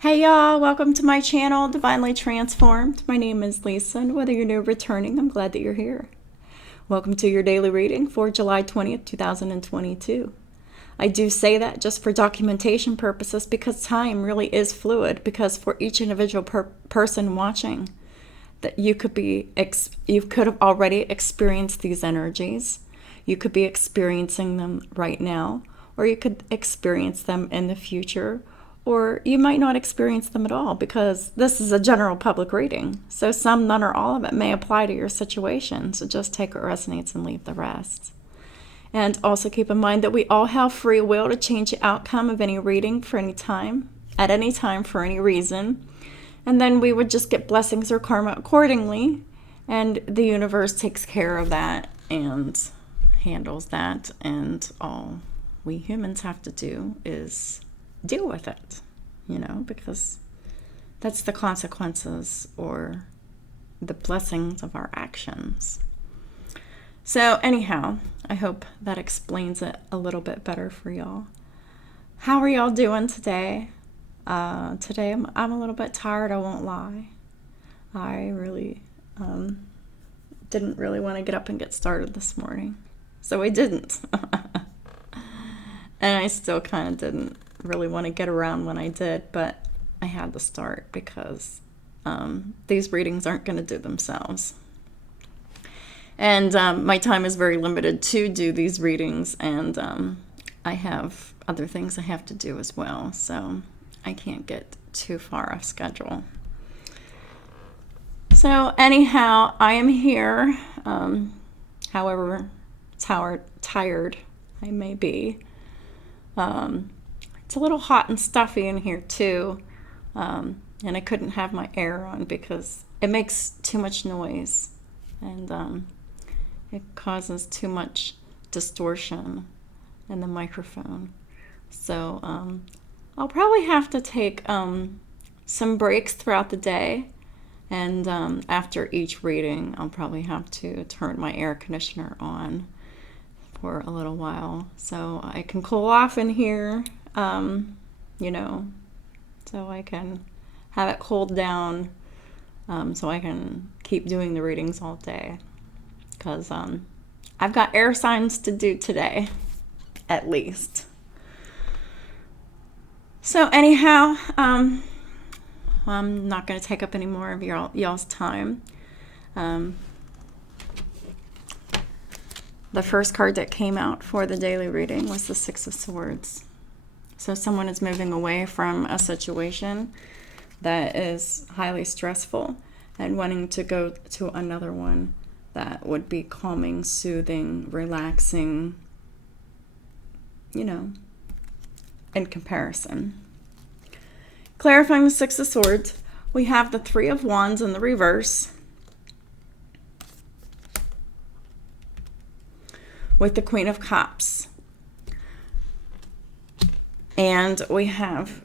Hey y'all, welcome to my channel, Divinely Transformed. My name is Lisa, and whether you're new or returning, I'm glad that you're here. Welcome to your daily reading for July 20th, 2022. I do say that just for documentation purposes because time really is fluid, because for each individual person watching, that you could have already experienced these energies. You could be experiencing them right now, or you could experience them in the future, or you might not experience them at all because this is a general public reading. So some, none, or all of it may apply to your situation. So just take what resonates and leave the rest. And also keep in mind that we all have free will to change the outcome of any reading for any time, at any time for any reason. And then we would just get blessings or karma accordingly. And the universe takes care of that and handles that. And all we humans have to do is deal with it, because that's the consequences or the blessings of our actions. So anyhow, I hope that explains it a little bit better for y'all. How are y'all doing today? Today I'm a little bit tired, I won't lie. I really didn't really want to get up and get started this morning. So I didn't. And I still kind of didn't really want to get around when I did, but I had to start because these readings aren't going to do themselves. And my time is very limited to do these readings, and I have other things I have to do as well, so I can't get too far off schedule. So anyhow, I am here, however tired I may be. It's a little hot and stuffy in here too, and I couldn't have my air on because it makes too much noise, and it causes too much distortion in the microphone. So I'll probably have to take some breaks throughout the day, and after each reading I'll probably have to turn my air conditioner on for a little while so I can cool off in here, so I can have it cooled down, so I can keep doing the readings all day, because I've got air signs to do today, at least. So anyhow, I'm not going to take up any more of y'all's time. The first card that came out for the daily reading was the Six of Swords. So someone is moving away from a situation that is highly stressful and wanting to go to another one that would be calming, soothing, relaxing, in comparison. Clarifying the Six of Swords, we have the Three of Wands in the reverse, with the Queen of Cups. And we have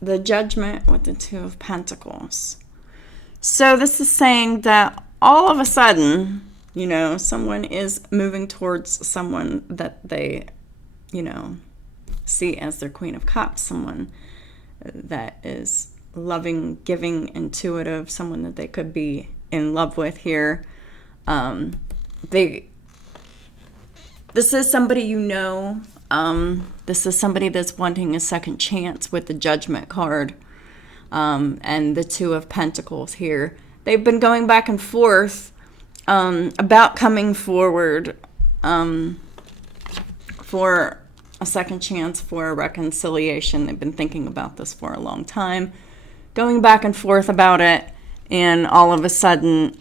the Judgment with the Two of Pentacles. So this is saying that all of a sudden, someone is moving towards someone that they, see as their Queen of Cups, someone that is loving, giving, intuitive, someone that they could be in love with here. This is somebody this is somebody that's wanting a second chance with the Judgment card, and the Two of Pentacles here. They've been going back and forth about coming forward for a second chance, for a reconciliation. They've been thinking about this for a long time, going back and forth about it, and all of a sudden,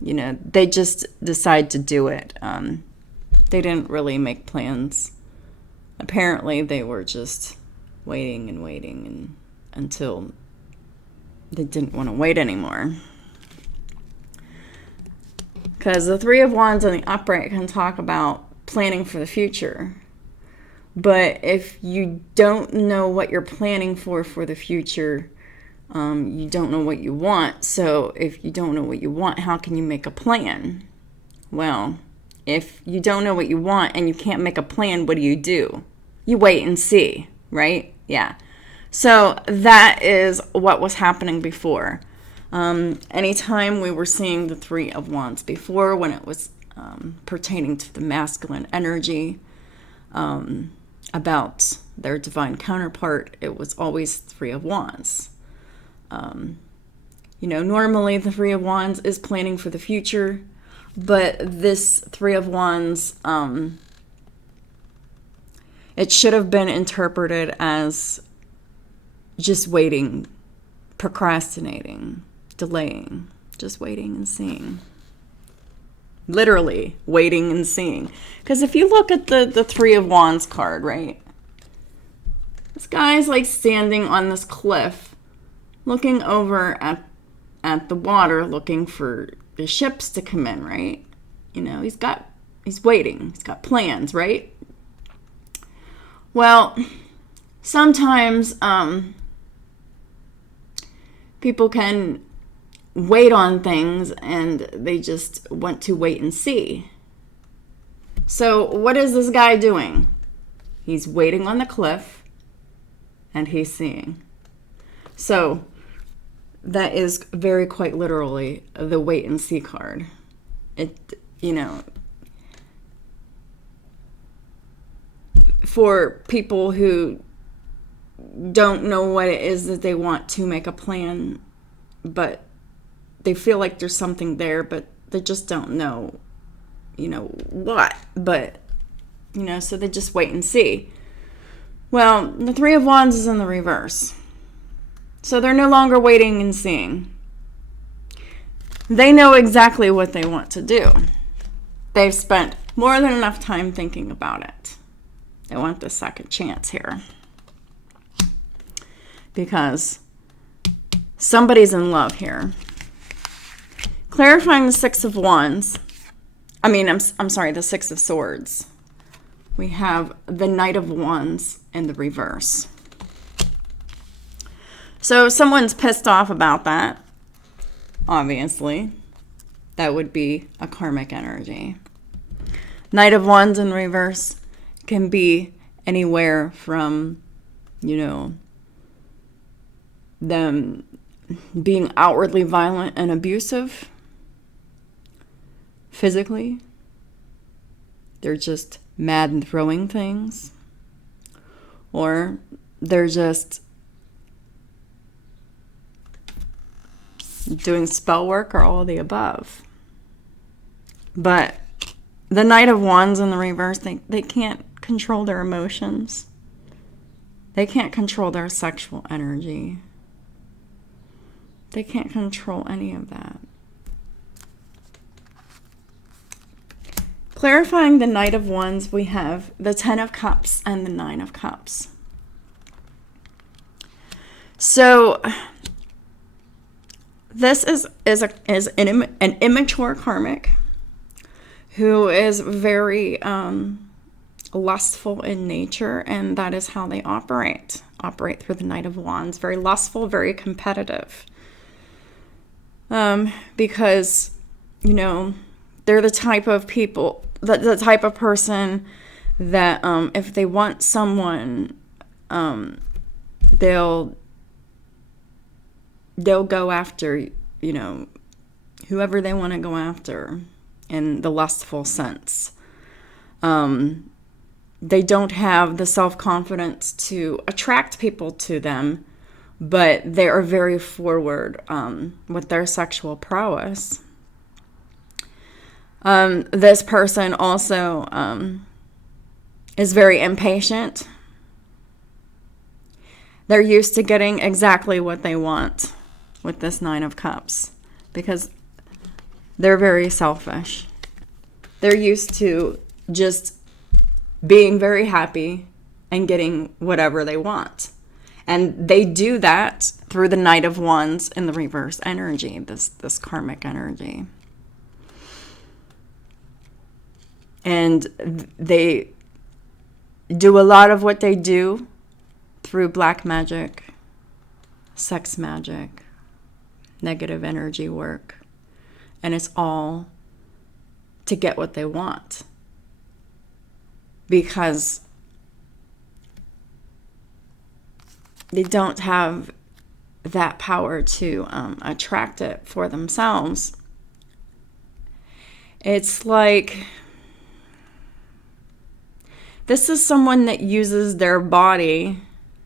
they just decide to do it. They didn't really make plans. Apparently, they were just waiting until they didn't want to wait anymore. Because the Three of Wands in the upright can talk about planning for the future. But if you don't know what you're planning for the future, you don't know what you want. So if you don't know what you want, how can you make a plan? Well, if you don't know what you want and you can't make a plan, what do? You wait and see, right? Yeah. So that is what was happening before. Anytime we were seeing the Three of Wands before, when it was pertaining to the masculine energy, about their divine counterpart, it was always Three of Wands. Normally the Three of Wands is planning for the future, but this Three of Wands, it should have been interpreted as just waiting, procrastinating, delaying, just waiting and seeing. Literally waiting and seeing. Because if you look at the Three of Wands card, right? This guy's like standing on this cliff, looking over at the water, looking for the ships to come in, right? He's waiting. He's got plans, right? Well, sometimes people can wait on things and they just want to wait and see. So what is this guy doing? He's waiting on the cliff and he's seeing. So that is very quite literally the wait and see card. For people who don't know what it is that they want to make a plan, but they feel like there's something there, but they just don't know, what. But, so they just wait and see. Well, the Three of Wands is in the reverse. So they're no longer waiting and seeing. They know exactly what they want to do. They've spent more than enough time thinking about it. They want the second chance here. Because somebody's in love here. Clarifying the Six of Wands. I'm sorry, the Six of Swords. We have the Knight of Wands in the reverse. So if someone's pissed off about that, obviously, that would be a karmic energy. Knight of Wands in reverse can be anywhere from, them being outwardly violent and abusive physically. They're just mad and throwing things. Or they're just doing spell work, or all of the above. But the Knight of Wands in the reverse, they can't control their emotions. They can't control their sexual energy. They can't control any of that. Clarifying the Knight of Wands, we have the Ten of Cups and the Nine of Cups. So this is an immature karmic who is very lustful in nature, and that is how they operate through the Knight of Wands. Very lustful, very competitive. Because, they're the type of people, the type of person that if they want someone, they'll go after, whoever they want to go after in the lustful sense. They don't have the self-confidence to attract people to them, but they are very forward with their sexual prowess. This person also is very impatient. They're used to getting exactly what they want with this Nine of Cups because they're very selfish. They're used to just being very happy and getting whatever they want. And they do that through the Knight of Wands in the reverse energy, this karmic energy. And they do a lot of what they do through black magic, sex magic, negative energy work. And it's all to get what they want. Because they don't have that power to attract it for themselves. It's like this is someone that uses their body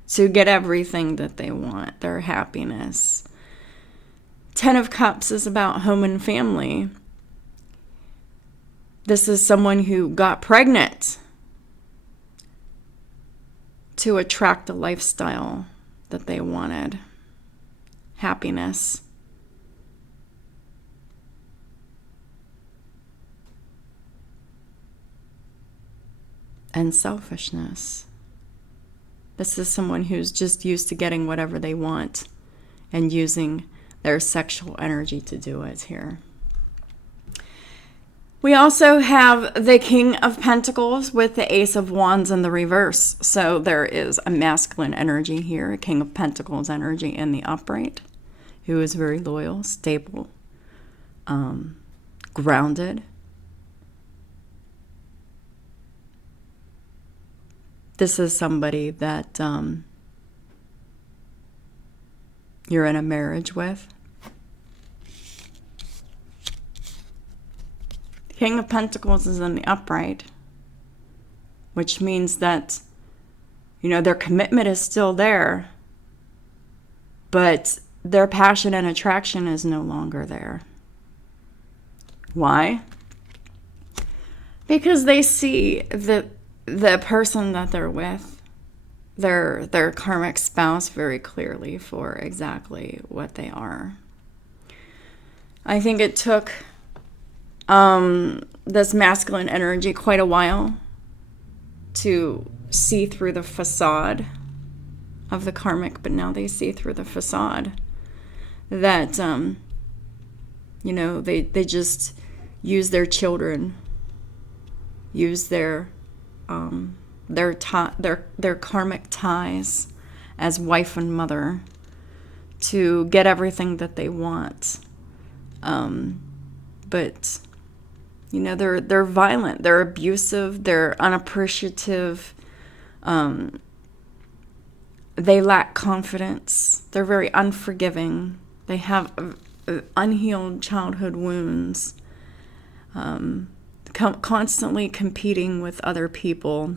to get everything that they want, their happiness. 10 of Cups is about home and family. This is someone who got pregnant to attract a lifestyle that they wanted. Happiness. And selfishness. This is someone who's just used to getting whatever they want and using their sexual energy to do it here. We also have the King of Pentacles with the Ace of Wands in the reverse. So there is a masculine energy here, a King of Pentacles energy in the upright, who is very loyal, stable, grounded. This is somebody that you're in a marriage with. King of Pentacles is in the upright, which means that, their commitment is still there, but their passion and attraction is no longer there. Why? Because they see that the person that they're with, their karmic spouse, very clearly for exactly what they are. I think it took this masculine energy quite a while to see through the facade of the karmic, but now they see through the facade that they just use their children, use their karmic ties as wife and mother to get everything that they want. But they're violent, they're abusive, they're unappreciative, they lack confidence, they're very unforgiving, they have unhealed childhood wounds, constantly competing with other people.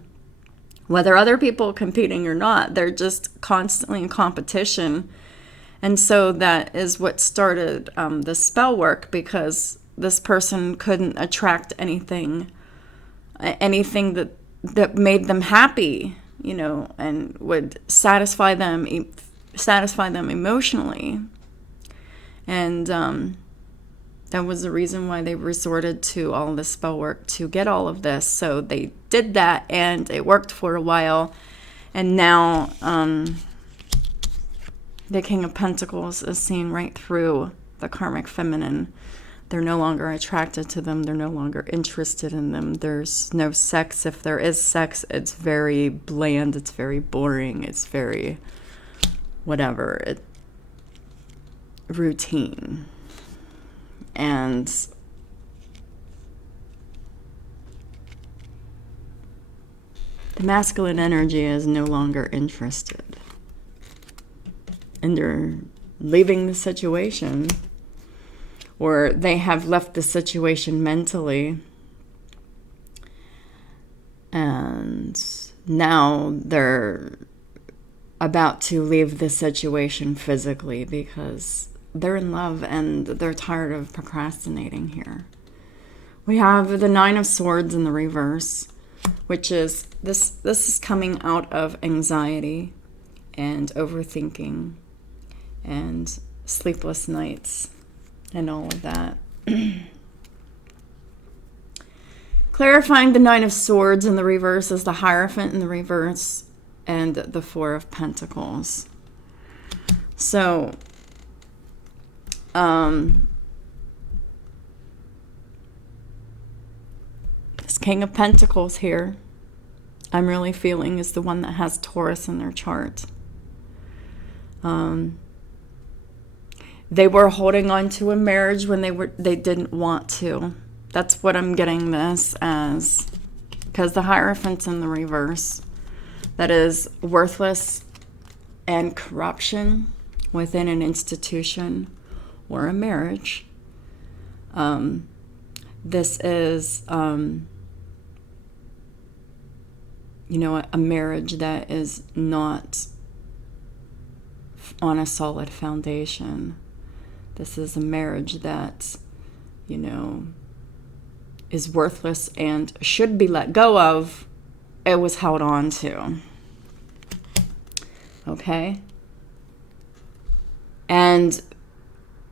Whether other people are competing or not, they're just constantly in competition. And so that is what started the spell work, because this person couldn't attract anything that made them happy, and would satisfy them emotionally. And that was the reason why they resorted to all this spell work to get all of this. So they did that, and it worked for a while. And now the King of Pentacles is seen right through the karmic feminine. They're no longer attracted to them. They're no longer interested in them. There's no sex. If there is sex, it's very bland. It's very boring. It's very whatever. Routine. And the masculine energy is no longer interested. And they're leaving the situation, or they have left the situation mentally, and now they're about to leave the situation physically because they're in love and they're tired of procrastinating here. We have the Nine of Swords in the reverse, which is this is coming out of anxiety and overthinking and sleepless nights and all of that. Clarifying the Nine of Swords in the reverse is the Hierophant in the reverse and the Four of Pentacles. So, this King of Pentacles here, I'm really feeling is the one that has Taurus in their chart. They were holding on to a marriage when they didn't want to. That's what I'm getting this as, because the Hierophant's in the reverse. That is worthless and corruption within an institution or a marriage. This is, a marriage that is not on a solid foundation. This is a marriage that, is worthless and should be let go of. It was held on to. Okay? And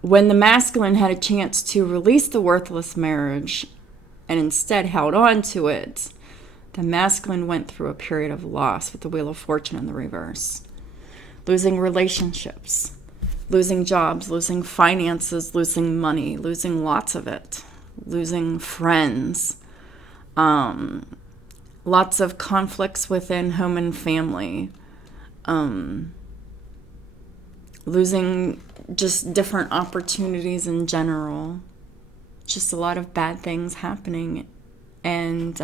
when the masculine had a chance to release the worthless marriage and instead held on to it, the masculine went through a period of loss with the Wheel of Fortune in the reverse. Losing relationships, losing jobs, losing finances, losing money, losing lots of it, losing friends, lots of conflicts within home and family, losing just different opportunities in general, just a lot of bad things happening, and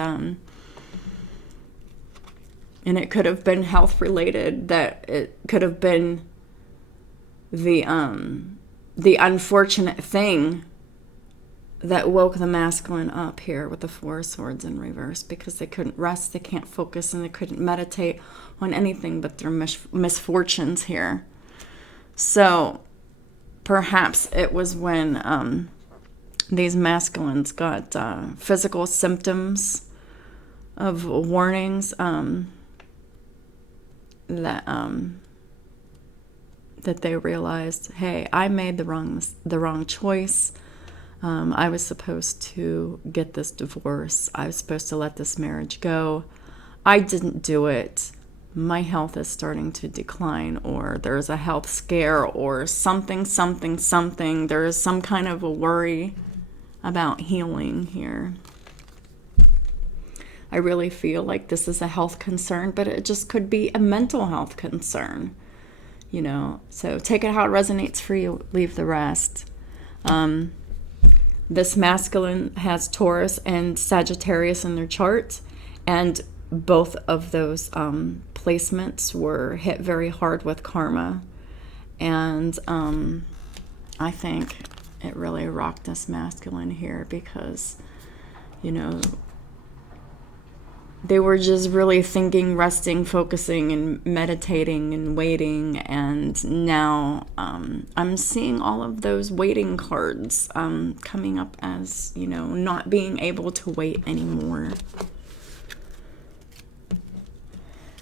it could have been health related. That it could have been the unfortunate thing that woke the masculine up here with the Four of Swords in reverse, because they couldn't rest, they can't focus, and they couldn't meditate on anything but their misfortunes here. So perhaps it was when these masculines got physical symptoms of warnings that they realized, hey, I made the wrong choice. I was supposed to get this divorce. I was supposed to let this marriage go. I didn't do it. My health is starting to decline, or there's a health scare, or something. There is some kind of a worry about healing here. I really feel like this is a health concern, but it just could be a mental health concern, So take it how it resonates for you, leave the rest. This masculine has Taurus and Sagittarius in their chart, and both of those placements were hit very hard with karma. And I think it really rocked this masculine here because, they were just really thinking, resting, focusing, and meditating and waiting. And now I'm seeing all of those waiting cards coming up as, not being able to wait anymore.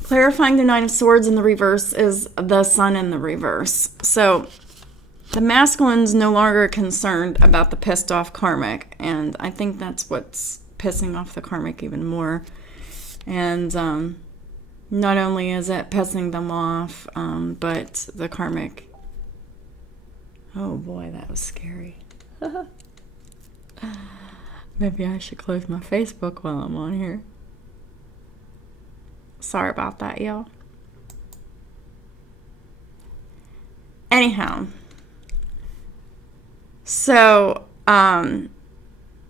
Clarifying the Nine of Swords in the reverse is the Sun in the reverse. So the masculine's no longer concerned about the pissed off Karmic. And I think that's what's pissing off the Karmic even more. And not only is it pissing them off, but the Karmic, oh boy, that was scary. Maybe I should close my Facebook while I'm on here. Sorry about that, y'all. Anyhow, so the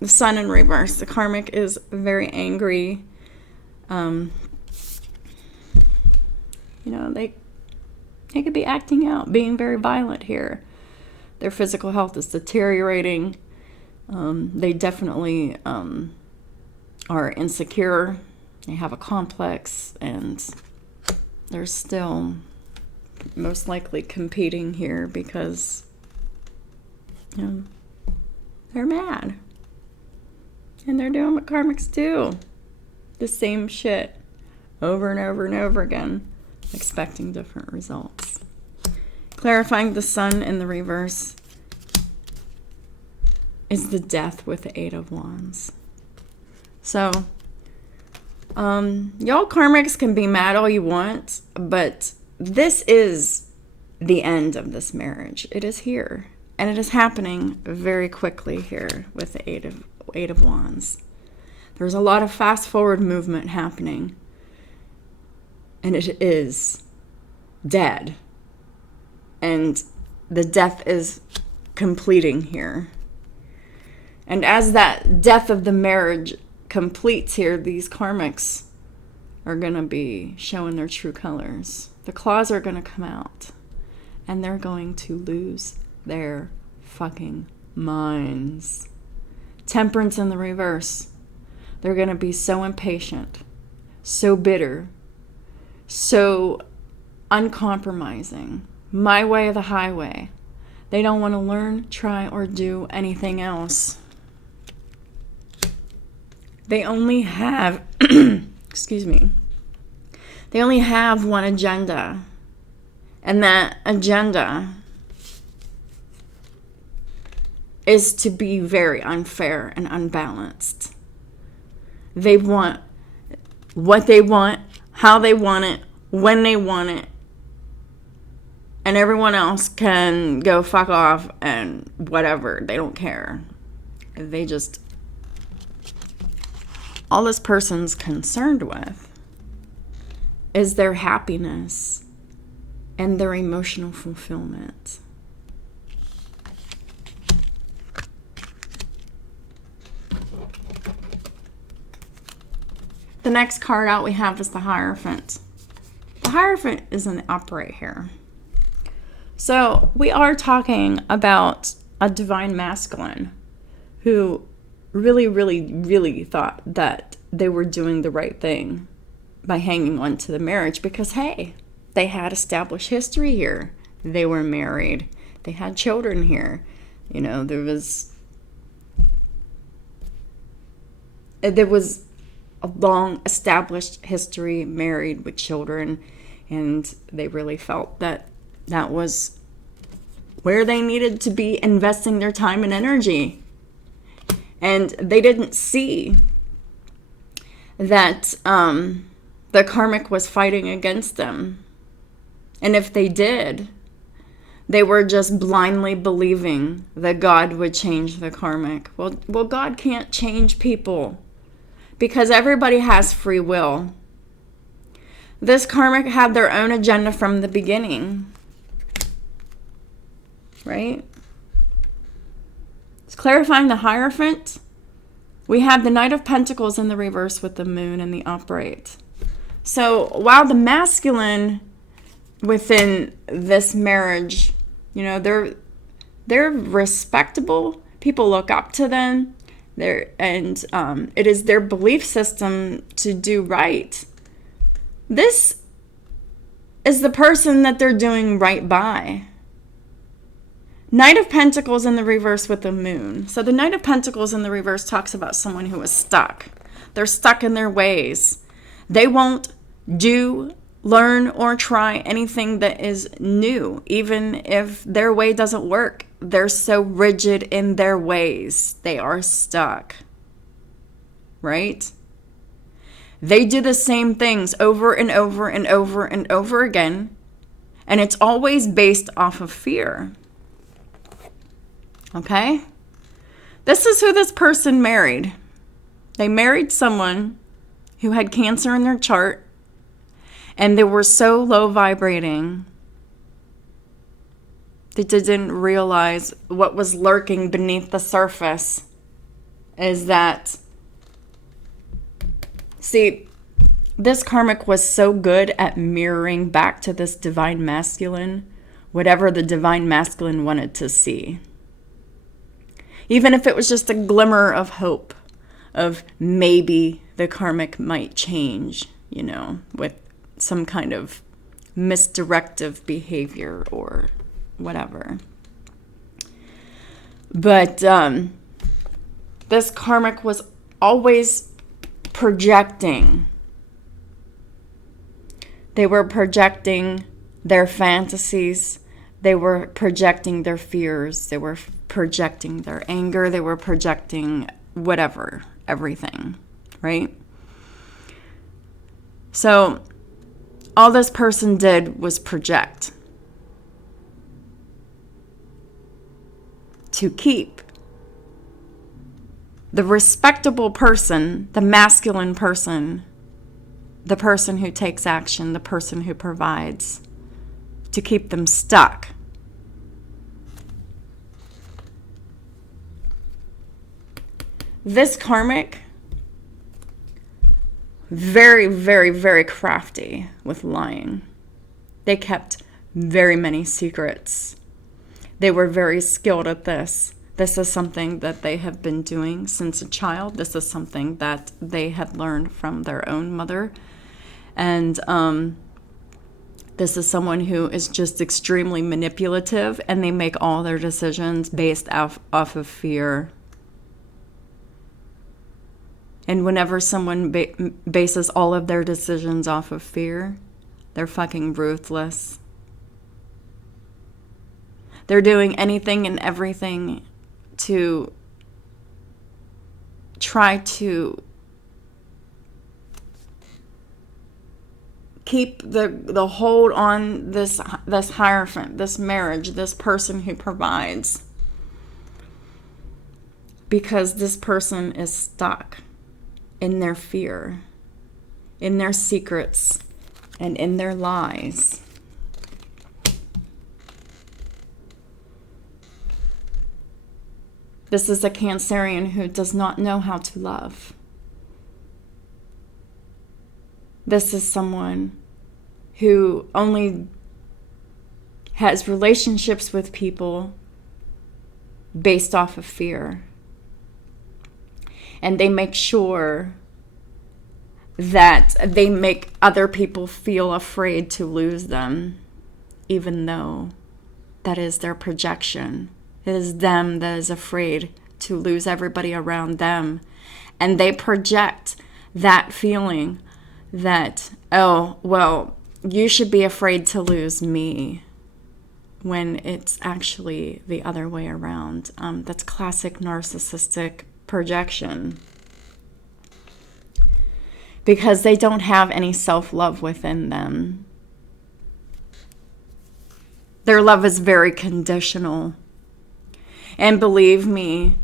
Sun in reverse, the Karmic is very angry. They could be acting out, being very violent here. Their physical health is deteriorating. They definitely are insecure. They have a complex, and they're still most likely competing here because they're mad. And they're doing what Karmics do. The same shit over and over and over again, expecting different results. Clarifying the Sun in the reverse is the Death with the Eight of Wands. So, y'all Karmics can be mad all you want, but this is the end of this marriage. It is here, and it is happening very quickly here with the Eight of Wands. There's a lot of fast forward movement happening, and it is dead, and the death is completing here. And as that death of the marriage completes here, these Karmics are going to be showing their true colors. The claws are going to come out. And they're going to lose their fucking minds. Temperance in the reverse. They're going to be so impatient, so bitter, so uncompromising. My way or the highway. They don't want to learn, try, or do anything else. They only have, excuse me, they only have one agenda. And that agenda is to be very unfair and unbalanced. They want what they want, how they want it, when they want it. And everyone else can go fuck off and whatever. They don't care. They just... All this person's concerned with is their happiness and their emotional fulfillment. The next card out we have is the Hierophant. The Hierophant is an upright here. So we are talking about a divine masculine who really, really, really thought that they were doing the right thing by hanging on to the marriage because, hey, they had established history here. They were married. They had children here. You know, there was a long established history, married with children, and they really felt that that was where they needed to be investing their time and energy. And they didn't see that the karmic was fighting against them. And if they did, they were just blindly believing that God would change the karmic. Well, God can't change people because everybody has free will. This karmic had their own agenda from the beginning. Right? It's clarifying the Hierophant. We have the Knight of Pentacles in the reverse with the Moon in the upright. So while the masculine within this marriage, you know, they're respectable. People look up to them. It is their belief system to do right. This is the person that they're doing right by. Knight of Pentacles in the reverse with the Moon. So the Knight of Pentacles in the reverse talks about someone who is stuck. They're stuck in their ways. They won't do, learn, or try anything that is new, even if their way doesn't work. They're so rigid in their ways. They are stuck. Right? They do the same things over and over and over and over again. And it's always based off of fear. Okay? This is who this person married. They married someone who had Cancer in their chart, and they were so low vibrating that they didn't realize what was lurking beneath the surface is that, see, this karmic was so good at mirroring back to this divine masculine whatever the divine masculine wanted to see. Even if it was just a glimmer of hope of maybe the karmic might change, you know, with some kind of misdirective behavior or whatever. But this karmic was always projecting. They were projecting their fantasies. They were projecting their fears. They were projecting their anger. They were projecting whatever, everything, right? So all this person did was project to keep the respectable person, the masculine person, the person who takes action, the person who provides, to keep them stuck. This karmic, very, very, very crafty with lying. They kept very many secrets. They were very skilled at this. This is something that they have been doing since a child. This is something that they had learned from their own mother. And this is someone who is just extremely manipulative, and they make all their decisions based off of fear. And whenever someone bases all of their decisions off of fear, they're fucking ruthless. They're doing anything and everything to try to keep the hold on this Hierophant, this marriage, this person who provides. Because this person is stuck in their fear, in their secrets, and in their lies. This is a Cancerian who does not know how to love. This is someone who only has relationships with people based off of fear. And they make sure that they make other people feel afraid to lose them, even though that is their projection. It is them that is afraid to lose everybody around them. And they project that feeling that, oh, well, you should be afraid to lose me, when it's actually the other way around. That's classic narcissistic projection. Because they don't have any self-love within them. Their love is very conditional. And believe me,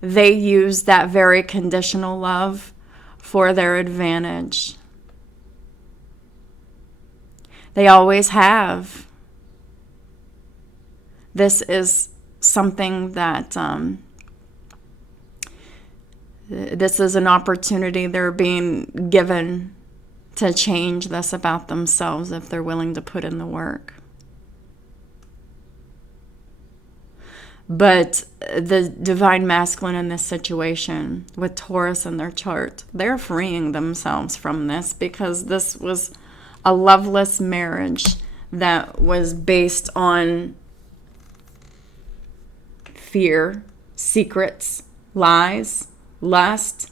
they use that very conditional love for their advantage. They always have. This is something that, this is an opportunity they're being given to change this about themselves if they're willing to put in the work. But the divine masculine in this situation, with Taurus in their chart, they're freeing themselves from this, because this was a loveless marriage that was based on fear, secrets, lies, lust,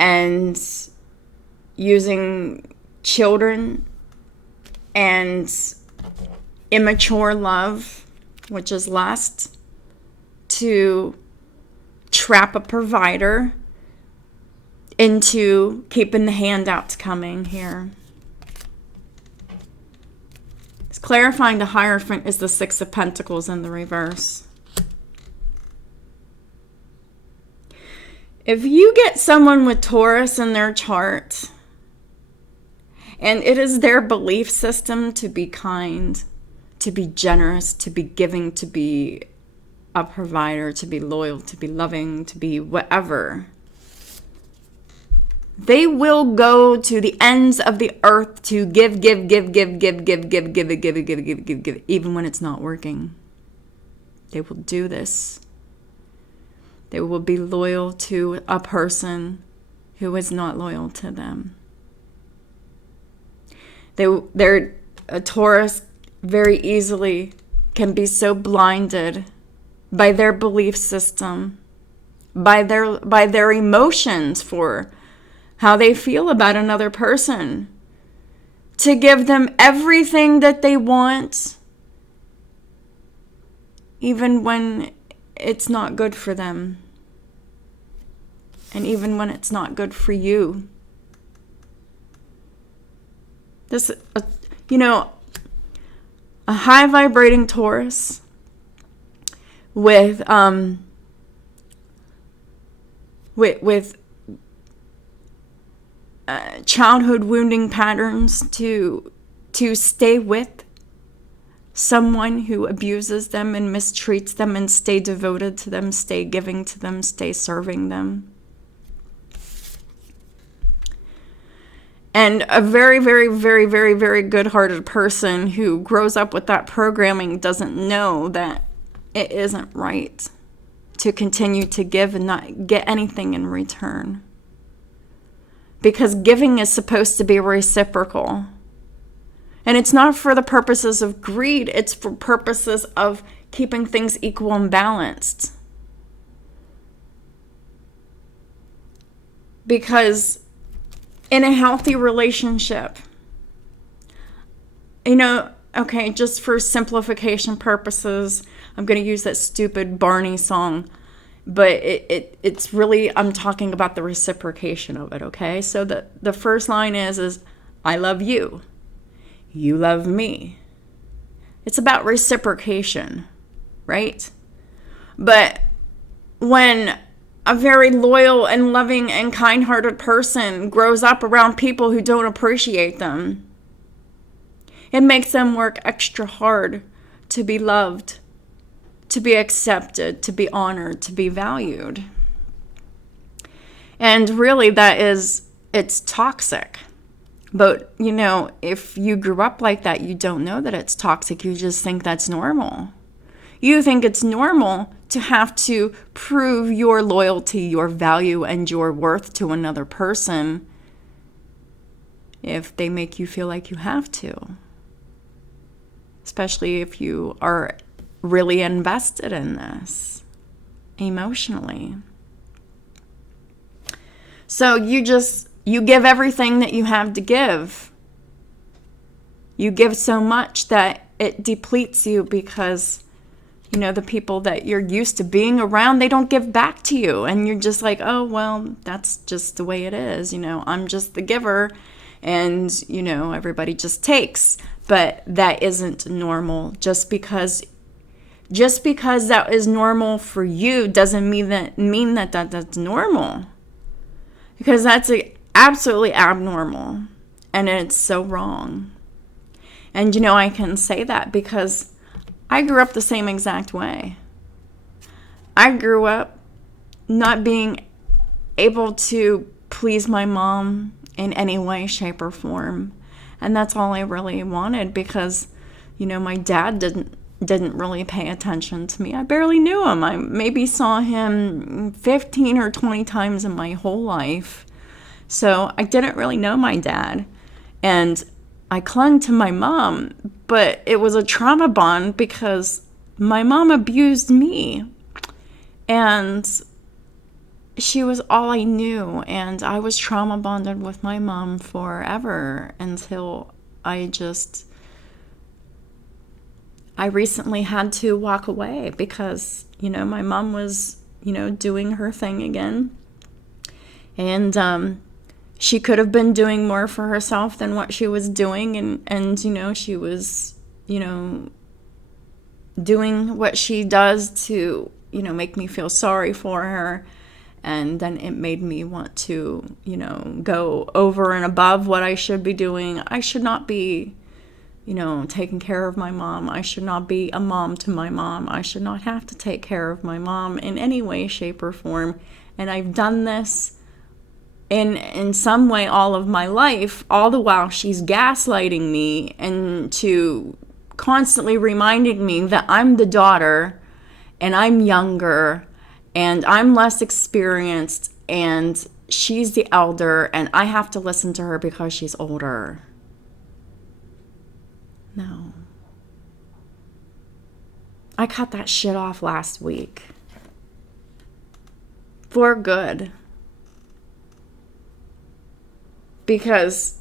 and using children and immature love, which is lust, to trap a provider into keeping the handouts coming here. It's clarifying the Hierophant is the Six of Pentacles in the reverse. If you get someone with Taurus in their chart, and it is their belief system to be kind, to be generous, to be giving, to be a provider, to be loyal, to be loving, to be whatever, they will go to the ends of the earth to give, even when it's not working. They will do this. They will be loyal to a person who is not loyal to them. They're a Taurus very easily can be so blinded by their belief system, by their emotions for how they feel about another person, to give them everything that they want, even when it's not good for them, and even when it's not good for you. This, a high vibrating Taurus with childhood wounding patterns to stay with someone who abuses them and mistreats them, and stay devoted to them, stay giving to them, stay serving them. And a very, very, very, very, very good-hearted person who grows up with that programming doesn't know that it isn't right to continue to give and not get anything in return. Because giving is supposed to be reciprocal. And it's not for the purposes of greed, it's for purposes of keeping things equal and balanced. Because in a healthy relationship, okay, just for simplification purposes, I'm going to use that stupid Barney song, but it's really, I'm talking about the reciprocation of it, okay? So the first line is I love you. You love me. It's about reciprocation, right? But when a very loyal and loving and kind-hearted person grows up around people who don't appreciate them, it makes them work extra hard to be loved, to be accepted, to be honored, to be valued. And really it's toxic. But, if you grew up like that, you don't know that it's toxic. You just think that's normal. You think it's normal to have to prove your loyalty, your value, and your worth to another person if they make you feel like you have to. Especially if you are really invested in this emotionally. So you give everything that you have to give. You give so much that it depletes you because the people that you're used to being around, they don't give back to you. And you're just like, oh, well, that's just the way it is. I'm just the giver and, everybody just takes. But that isn't normal. Just because that is normal for you doesn't mean that that's normal. Because that's absolutely abnormal. And it's so wrong. And, I can say that because I grew up the same exact way. I grew up not being able to please my mom in any way, shape, or form. And that's all I really wanted because, my dad didn't really pay attention to me. I barely knew him. I maybe saw him 15 or 20 times in my whole life. So I didn't really know my dad. And I clung to my mom, but it was a trauma bond because my mom abused me. And she was all I knew. And I was trauma bonded with my mom forever until I recently had to walk away because, my mom was, doing her thing again. And, she could have been doing more for herself than what she was doing. And she was, doing what she does to, make me feel sorry for her. And then it made me want to, go over and above what I should be doing. I should not be, taking care of my mom. I should not be a mom to my mom. I should not have to take care of my mom in any way, shape, or form. And I've done this in some way all of my life, all the while she's gaslighting me and to constantly reminding me that I'm the daughter and I'm younger and I'm less experienced and she's the elder and I have to listen to her because she's older. No. I cut that shit off last week. For good. Because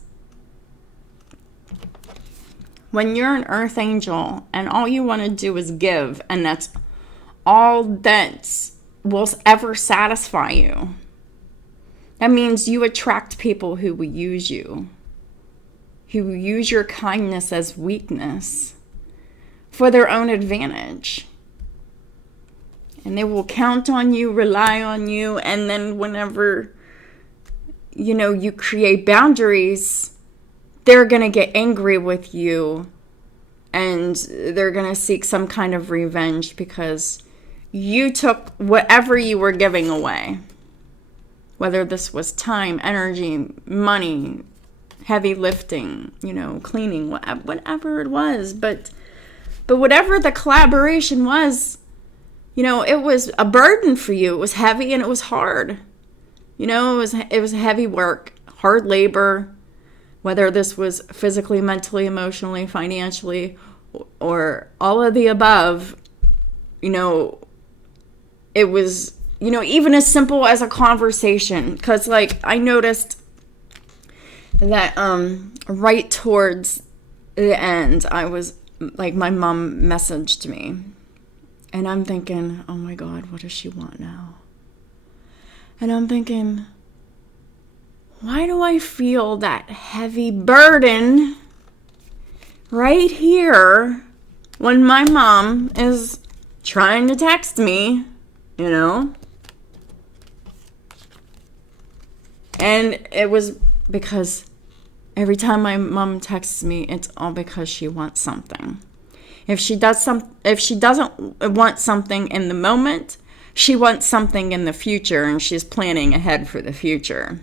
when you're an earth angel and all you want to do is give, and that's all that will ever satisfy you, that means you attract people who will use you, who will use your kindness as weakness for their own advantage. And they will count on you, rely on you, and then whenever you create boundaries, they're going to get angry with you and they're going to seek some kind of revenge because you took whatever you were giving away. Whether this was time, energy, money, heavy lifting, cleaning, whatever it was. But whatever the collaboration was, it was a burden for you. It was heavy and it was hard. It was heavy work, hard labor, whether this was physically, mentally, emotionally, financially, or all of the above. It was, even as simple as a conversation. Because, I noticed that right towards the end, I was, my mom messaged me. And I'm thinking, oh my God, what does she want now? And I'm thinking, why do I feel that heavy burden right here when my mom is trying to text me, And it was because every time my mom texts me, it's all because she wants something. If she doesn't want something in the moment, she wants something in the future, and she's planning ahead for the future.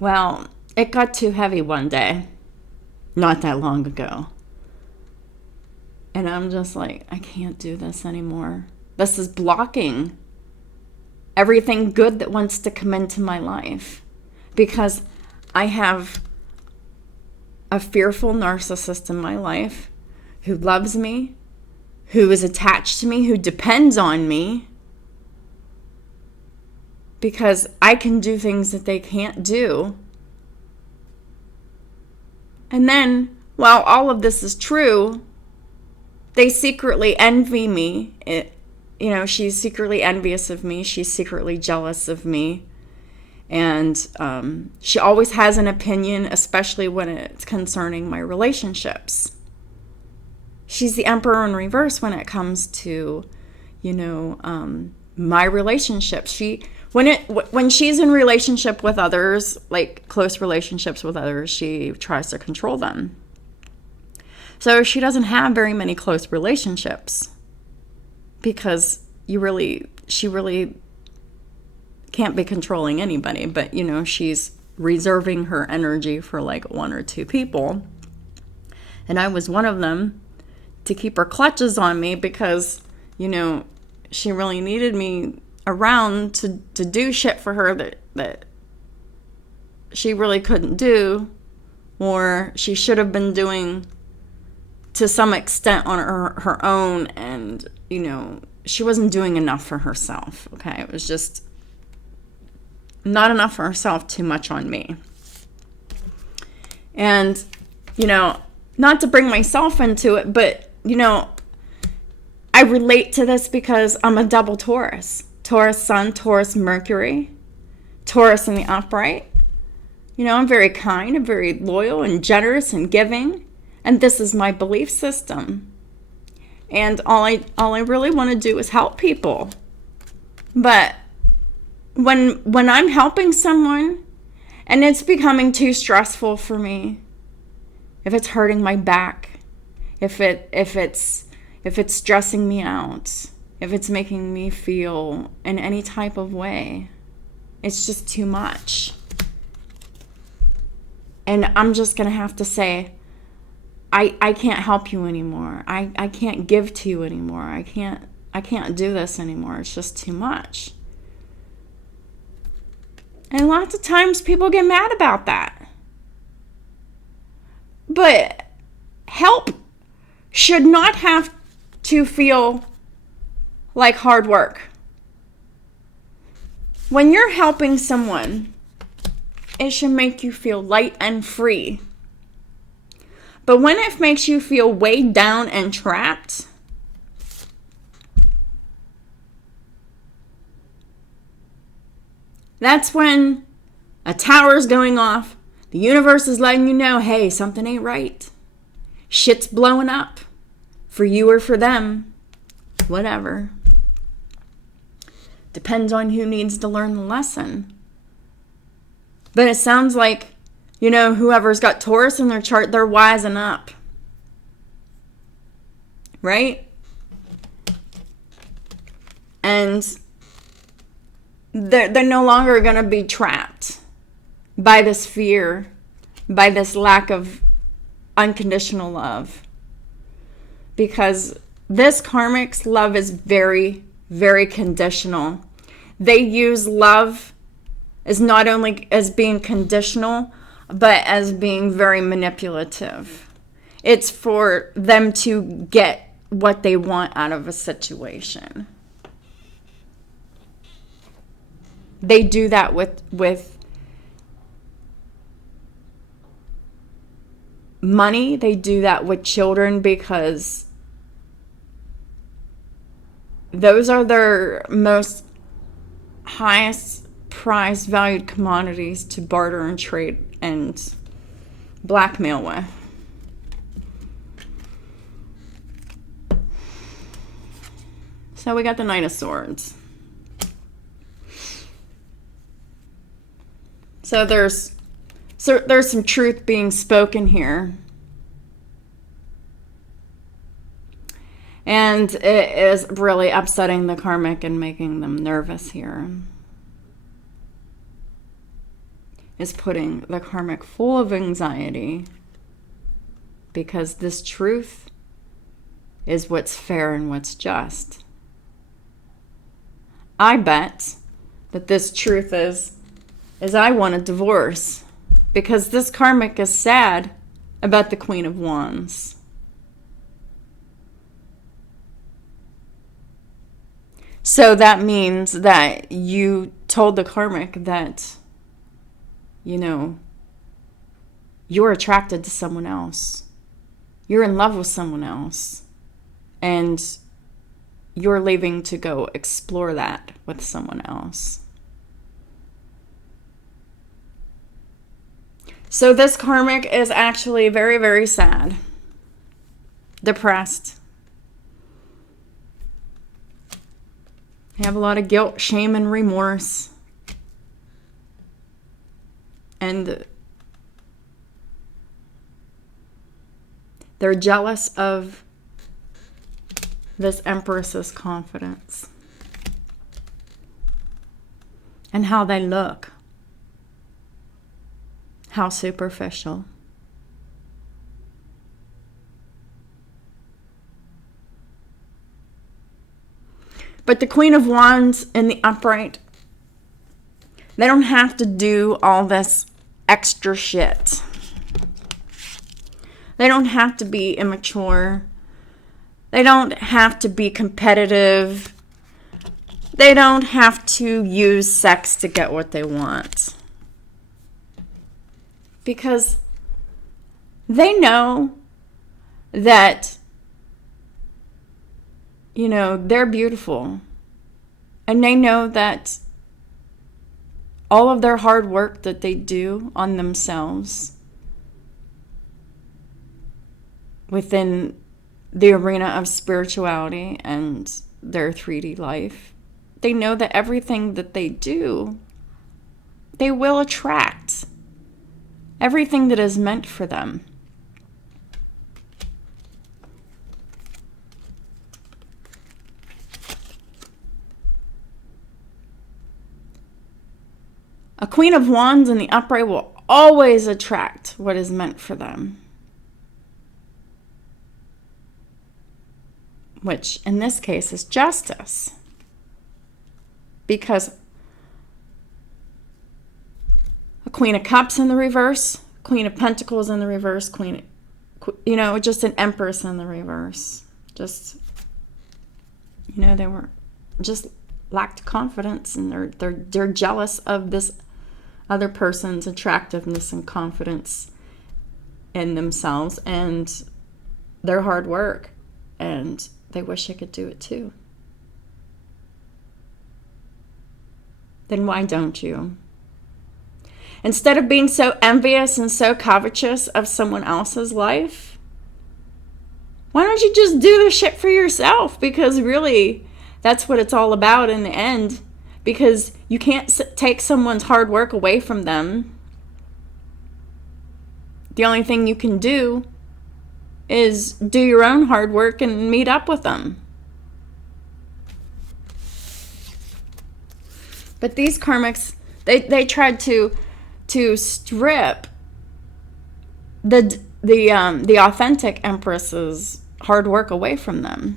Well, it got too heavy one day, not that long ago. And I'm just like, I can't do this anymore. This is blocking everything good that wants to come into my life. Because I have a fearful narcissist in my life who loves me, who is attached to me, who depends on me. Because I can do things that they can't do. And then, while all of this is true, they secretly envy me. She's secretly envious of me. She's secretly jealous of me. And she always has an opinion, especially when it's concerning my relationships. She's the emperor in reverse when it comes to, my relationships. When she's in relationship with others, like close relationships with others, she tries to control them. So she doesn't have very many close relationships because she really can't be controlling anybody. But, she's reserving her energy for one or two people. And I was one of them to keep her clutches on me because, she really needed me around to do shit for her that she really couldn't do, or she should have been doing to some extent on her own. And, she wasn't doing enough for herself. Okay. It was just not enough for herself, too much on me. And, not to bring myself into it, but, I relate to this because I'm a double Taurus. Taurus Sun, Taurus Mercury, Taurus in the upright. I'm very kind, I'm very loyal and generous and giving. And this is my belief system. And all I really want to do is help people. But when I'm helping someone and it's becoming too stressful for me, if it's hurting my back, if it's stressing me out, if it's making me feel in any type of way, it's just too much. And I'm just going to have to say, I can't help you anymore. I can't give to you anymore. I can't do this anymore. It's just too much. And lots of times people get mad about that. But help should not have to feel like hard work. When you're helping someone, it should make you feel light and free. But when it makes you feel weighed down and trapped, that's when a tower's going off. The universe is letting you know, hey, something ain't right. Shit's blowing up. For you or for them. Whatever. Depends on who needs to learn the lesson. But it sounds like, whoever's got Taurus in their chart, they're wising up. Right? And they're no longer going to be trapped by this fear, by this lack of unconditional love. Because this karmic's love is very, very conditional. They use love as not only as being conditional, but as being very manipulative. It's for them to get what they want out of a situation. They do that with money. They do that with children, because those are their most highest prized valued commodities to barter and trade and blackmail with. So we got the Knight of Swords. So there's some truth being spoken here. And it is really upsetting the karmic and making them nervous here. Is putting the karmic full of anxiety, because this truth is what's fair and what's just. I bet that this truth is I want a divorce, because this karmic is sad about the Queen of Wands. So that means that you told the karmic that, you know, you're attracted to someone else. You're in love with someone else. And you're leaving to go explore that with someone else. So this karmic is actually very, very sad, depressed. They have a lot of guilt, shame, and remorse. And they're jealous of this Empress's confidence and how they look. How superficial. But the Queen of Wands in the upright, they don't have to do all this extra shit. They don't have to be immature. They don't have to be competitive. They don't have to use sex to get what they want. Because they know that, you know, they're beautiful. And they know that all of their hard work that they do on themselves within the arena of spirituality and their 3D life, they know that everything that they do, they will attract everything that is meant for them. A Queen of Wands in the upright will always attract what is meant for them. Which, in this case, is justice. Because a Queen of Cups in the reverse, Queen of Pentacles in the reverse, just an Empress in the reverse. Just, they were just lacked confidence, and they're jealous of this other person's attractiveness and confidence in themselves and their hard work, and they wish they could do it too. Then why don't you? Instead of being so envious and so covetous of someone else's life, why don't you just do the shit for yourself? Because really, that's what it's all about in the end. Because you can't take someone's hard work away from them. The only thing you can do is do your own hard work and meet up with them. But these karmics, they tried to strip the authentic Empress's hard work away from them.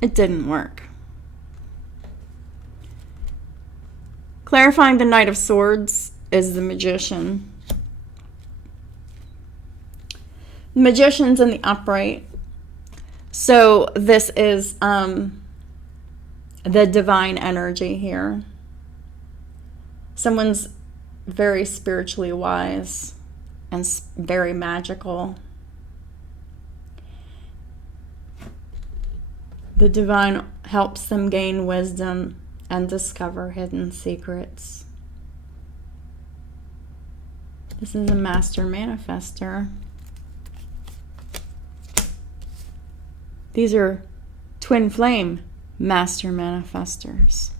It didn't work. Clarifying the Knight of Swords is the Magician. The Magician's in the upright. So this is the divine energy here. Someone's very spiritually wise and very magical. The divine helps them gain wisdom and discover hidden secrets. This is a master manifester. These are twin flame master manifestors.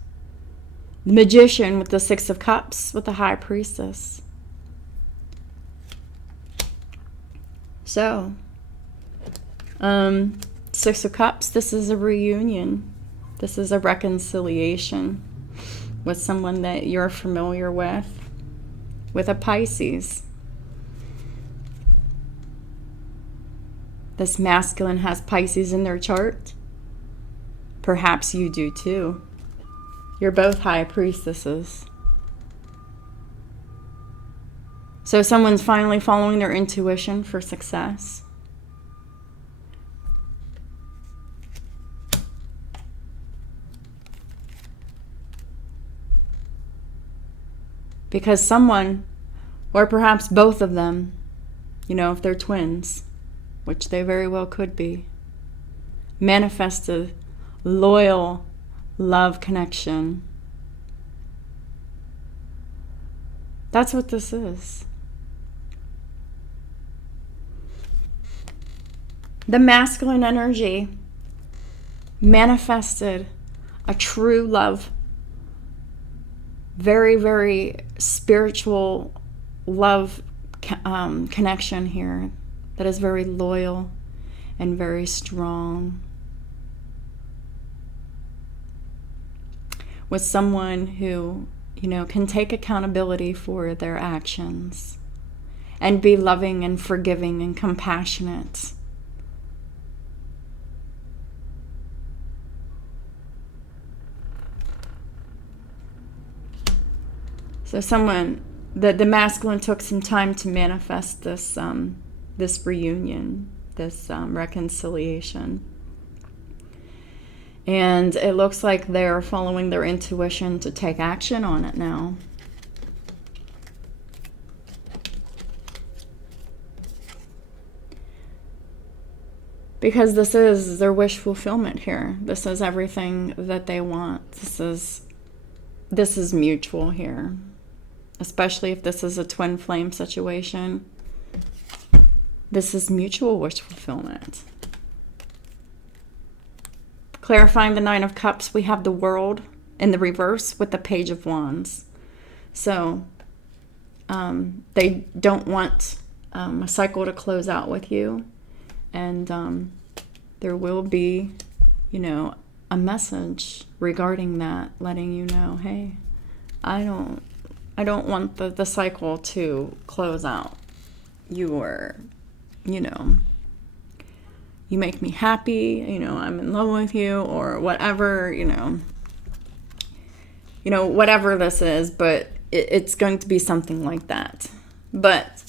The Magician with the Six of Cups with the High Priestess. So, Six of Cups, this is a reunion. This is a reconciliation with someone that you're familiar with a Pisces. This masculine has Pisces in their chart. Perhaps you do too. You're both High Priestesses. So someone's finally following their intuition for success. Because someone, or perhaps both of them, you know, if they're twins, which they very well could be, manifested loyal love connection. That's what this is. The masculine energy manifested a true love, very, very spiritual love connection here that is very loyal and very strong. With someone who, you know, can take accountability for their actions and be loving and forgiving and compassionate. So someone, the masculine took some time to manifest this this reunion, this reconciliation. And it looks like they're following their intuition to take action on it now. Because this is their wish fulfillment here. This is everything that they want. This is mutual here. Especially if this is a twin flame situation. This is mutual wish fulfillment. Clarifying the Nine of Cups, we have the World in the reverse with the Page of Wands. So they don't want a cycle to close out with you. And there will be, you know, a message regarding that, letting you know, hey, I don't want the cycle to close out. You are, you know, you make me happy, you know, I'm in love with you, or whatever, you know, whatever this is, but it's going to be something like that. But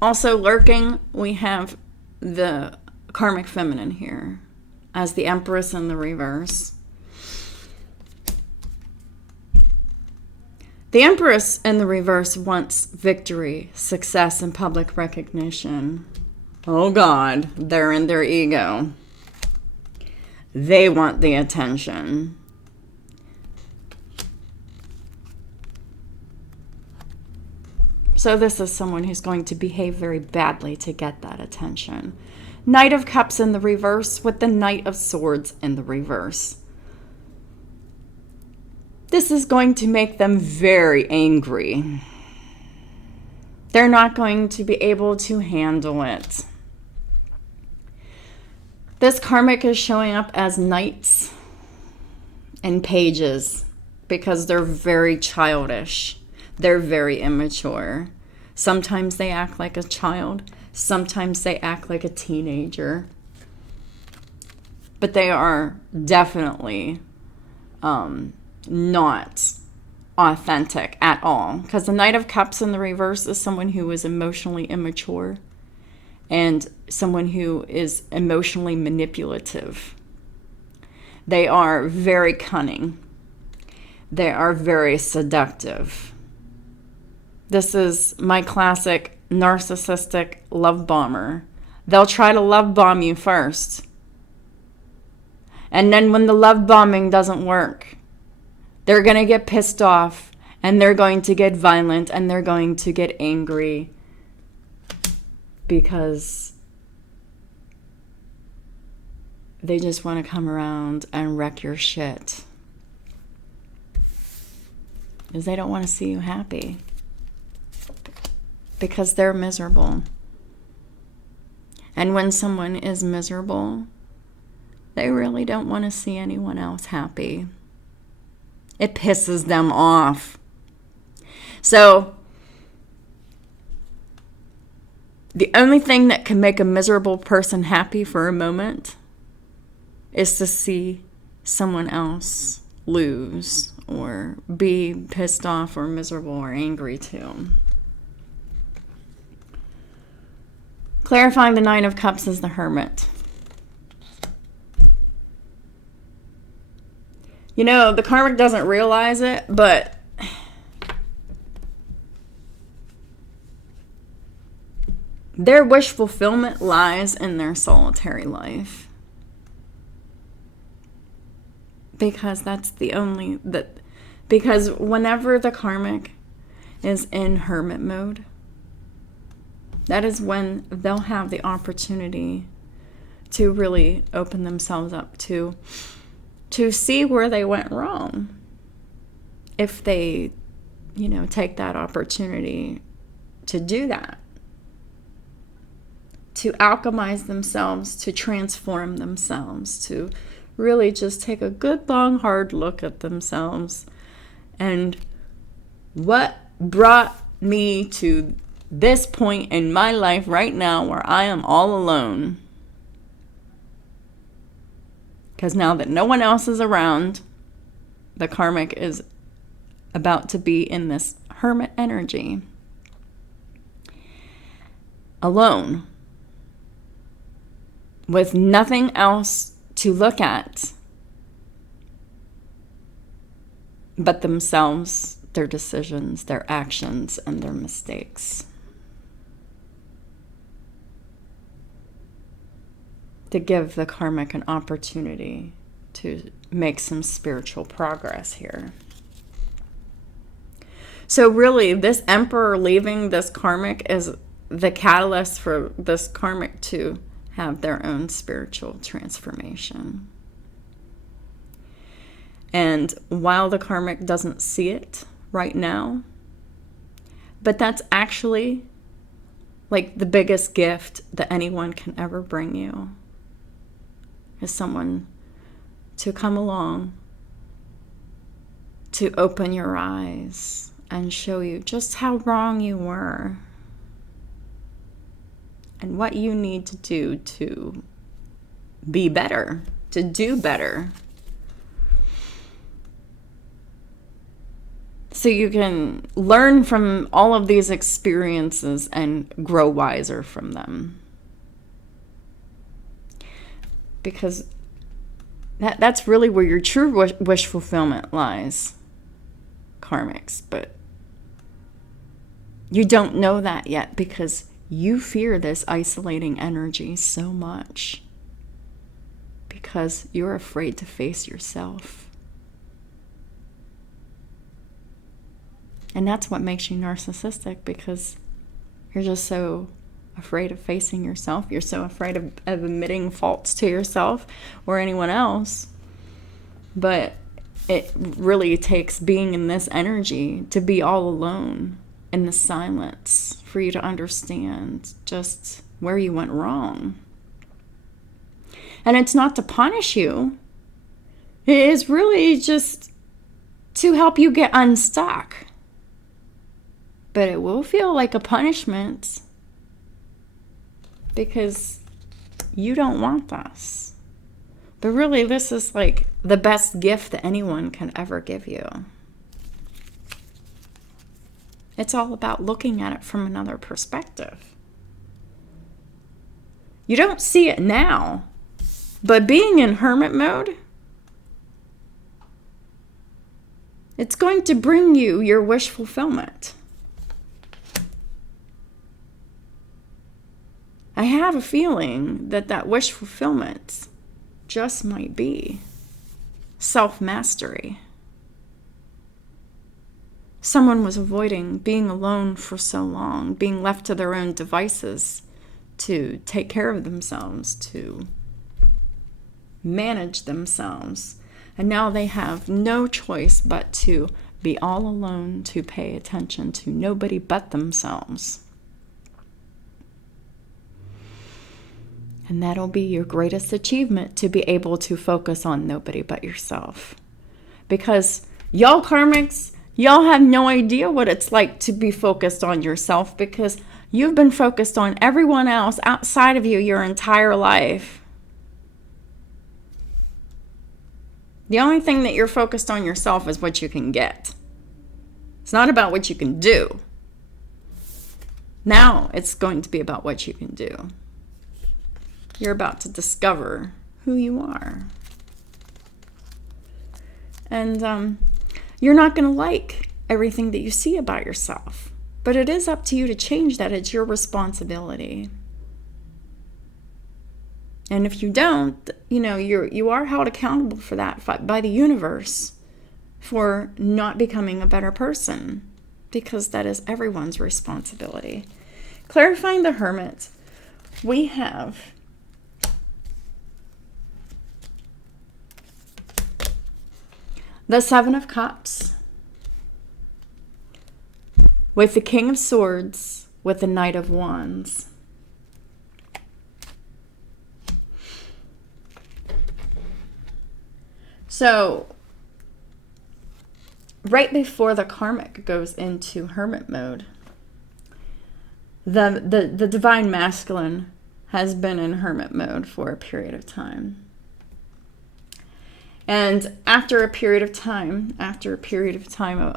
also lurking, we have the Karmic Feminine here as the Empress in the reverse. The Empress in the reverse wants victory, success, and public recognition. Oh God, they're in their ego. They want the attention. So this is someone who's going to behave very badly to get that attention. Knight of Cups in the reverse with the Knight of Swords in the reverse. This is going to make them very angry. They're not going to be able to handle it. This karmic is showing up as knights and pages. because they're very childish. They're very immature. Sometimes they act like a child. Sometimes they act like a teenager. But they are definitely not authentic at all. Because the Knight of Cups in the reverse is someone who is emotionally immature and someone who is emotionally manipulative. They are very cunning. They are very seductive. This is my classic narcissistic love bomber. They'll try to love bomb you first. And then when the love bombing doesn't work, they're going to get pissed off and they're going to get violent and they're going to get angry because they just want to come around and wreck your shit. Because they don't want to see you happy. Because they're miserable. And when someone is miserable, they really don't want to see anyone else happy. It pisses them off. So, the only thing that can make a miserable person happy for a moment is to see someone else lose or be pissed off or miserable or angry too. Clarifying the Nine of Cups is the Hermit. You know, the Karmic doesn't realize it, but their wish fulfillment lies in their solitary life. Because that's the only... Because whenever the Karmic is in hermit mode, that is when they'll have the opportunity to really open themselves up to see where they went wrong. If they, take that opportunity to do that. To alchemize themselves, to transform themselves, to really just take a good, long, hard look at themselves. And what brought me to this point in my life right now where I am all alone? Because now that no one else is around, the Karmic is about to be in this hermit energy. Alone. With nothing else to look at but themselves, their decisions, their actions, and their mistakes. To give the Karmic an opportunity to make some spiritual progress here. So really, this Emperor leaving this Karmic is the catalyst for this Karmic to have their own spiritual transformation. And while the Karmic doesn't see it right now, but that's actually like the biggest gift that anyone can ever bring you, is someone to come along, to open your eyes and show you just how wrong you were and what you need to do to be better, to do better. So you can learn from all of these experiences and grow wiser from them. Because that's really where your true wish fulfillment lies, Karmics. But you don't know that yet because you fear this isolating energy so much. Because you're afraid to face yourself. And that's what makes you narcissistic, because you're just so afraid of facing yourself. You're so afraid of admitting faults to yourself or anyone else. But it really takes being in this energy to be all alone in the silence for you to understand just where you went wrong. And it's not to punish you. It is really just to help you get unstuck. But it will feel like a punishment because you don't want this. But really, this is like the best gift that anyone can ever give you. It's all about looking at it from another perspective. You don't see it now, but being in hermit mode, it's going to bring you your wish fulfillment. I have a feeling that that wish fulfillment just might be self-mastery. Someone was avoiding being alone for so long, being left to their own devices to take care of themselves, to manage themselves. And now they have no choice but to be all alone, to pay attention to nobody but themselves. And that'll be your greatest achievement, to be able to focus on nobody but yourself. Because y'all karmics, y'all have no idea what it's like to be focused on yourself, because you've been focused on everyone else outside of you your entire life. The only thing that you're focused on yourself is what you can get. It's not about what you can do. Now it's going to be about what you can do. You're about to discover who you are. And you're not going to like everything that you see about yourself. But it is up to you to change that. It's your responsibility. And if you don't, you are held accountable for that by the universe for not becoming a better person, because that is everyone's responsibility. Clarifying the Hermit, we have the Seven of Cups with the King of Swords with the Knight of Wands. So, right before the Karmic goes into Hermit mode, the Divine Masculine has been in Hermit mode for a period of time. And after a period of time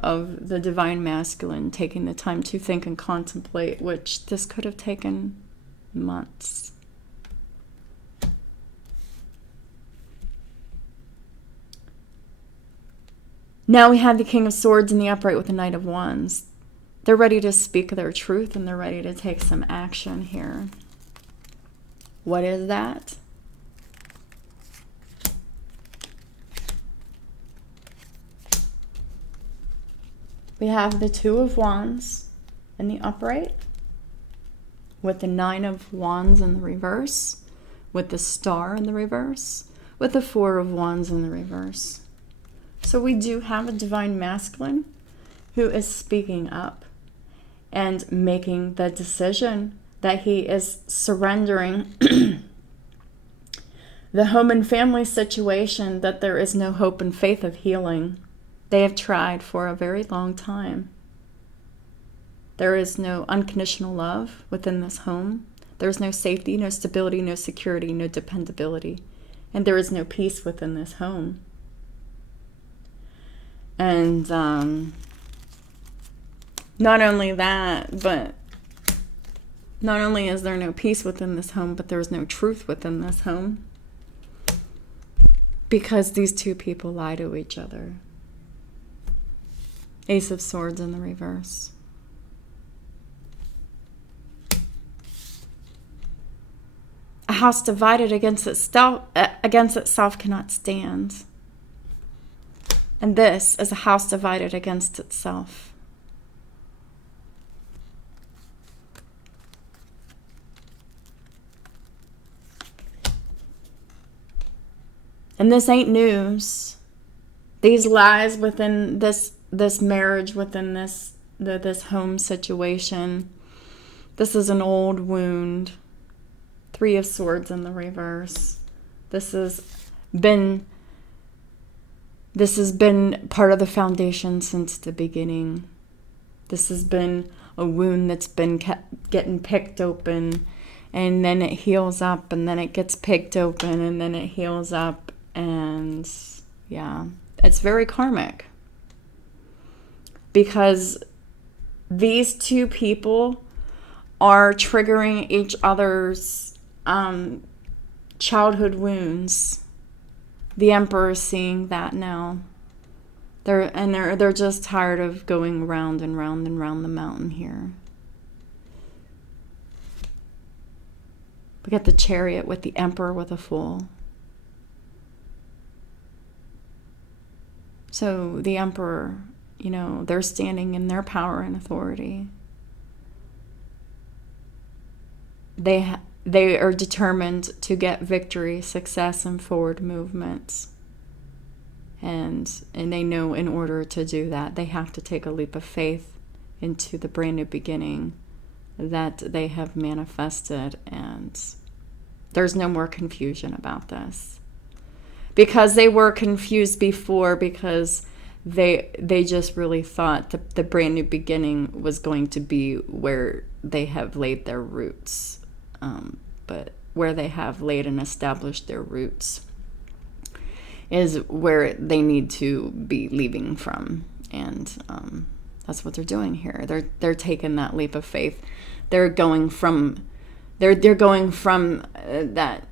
of the Divine Masculine taking the time to think and contemplate, which this could have taken months. Now we have the King of Swords in the upright with the Knight of Wands. They're ready to speak their truth and they're ready to take some action here. What is that? We have the Two of Wands in the upright with the Nine of Wands in the reverse, with the Star in the reverse, with the Four of Wands in the reverse. So we do have a Divine Masculine who is speaking up and making the decision that he is surrendering the home and family situation, that there is no hope and faith of healing. They have tried for a very long time. There is no unconditional love within this home. There is no safety, no stability, no security, no dependability. And there is no peace within this home. And not only that, but not only is there no peace within this home, but there's no truth within this home. Because these two people lie to each other. Ace of Swords in the reverse. A house divided against itself cannot stand. And this is a house divided against itself. And this ain't news. These lies within this marriage, within this home situation. This is an old wound. Three of Swords in the reverse. This has been This has been part of the foundation since the beginning. This has been a wound that's been getting picked open, and then it heals up, and then it gets picked open, and then it heals up, and yeah, it's very karmic. Because these two people are triggering each other's childhood wounds. The Emperor is seeing that now. They're just tired of going round and round and round the mountain here. We got the Chariot with the Emperor with a Fool. So the Emperor, they're standing in their power and authority. They are determined to get victory, success, and forward movements. And they know in order to do that, they have to take a leap of faith into the brand new beginning that they have manifested. And there's no more confusion about this. Because they were confused before, because they just really thought that the brand new beginning was going to be where they have laid their roots. But where they have laid and established their roots is where they need to be leaving from. And that's what they're doing here. They're taking that leap of faith. They're going from that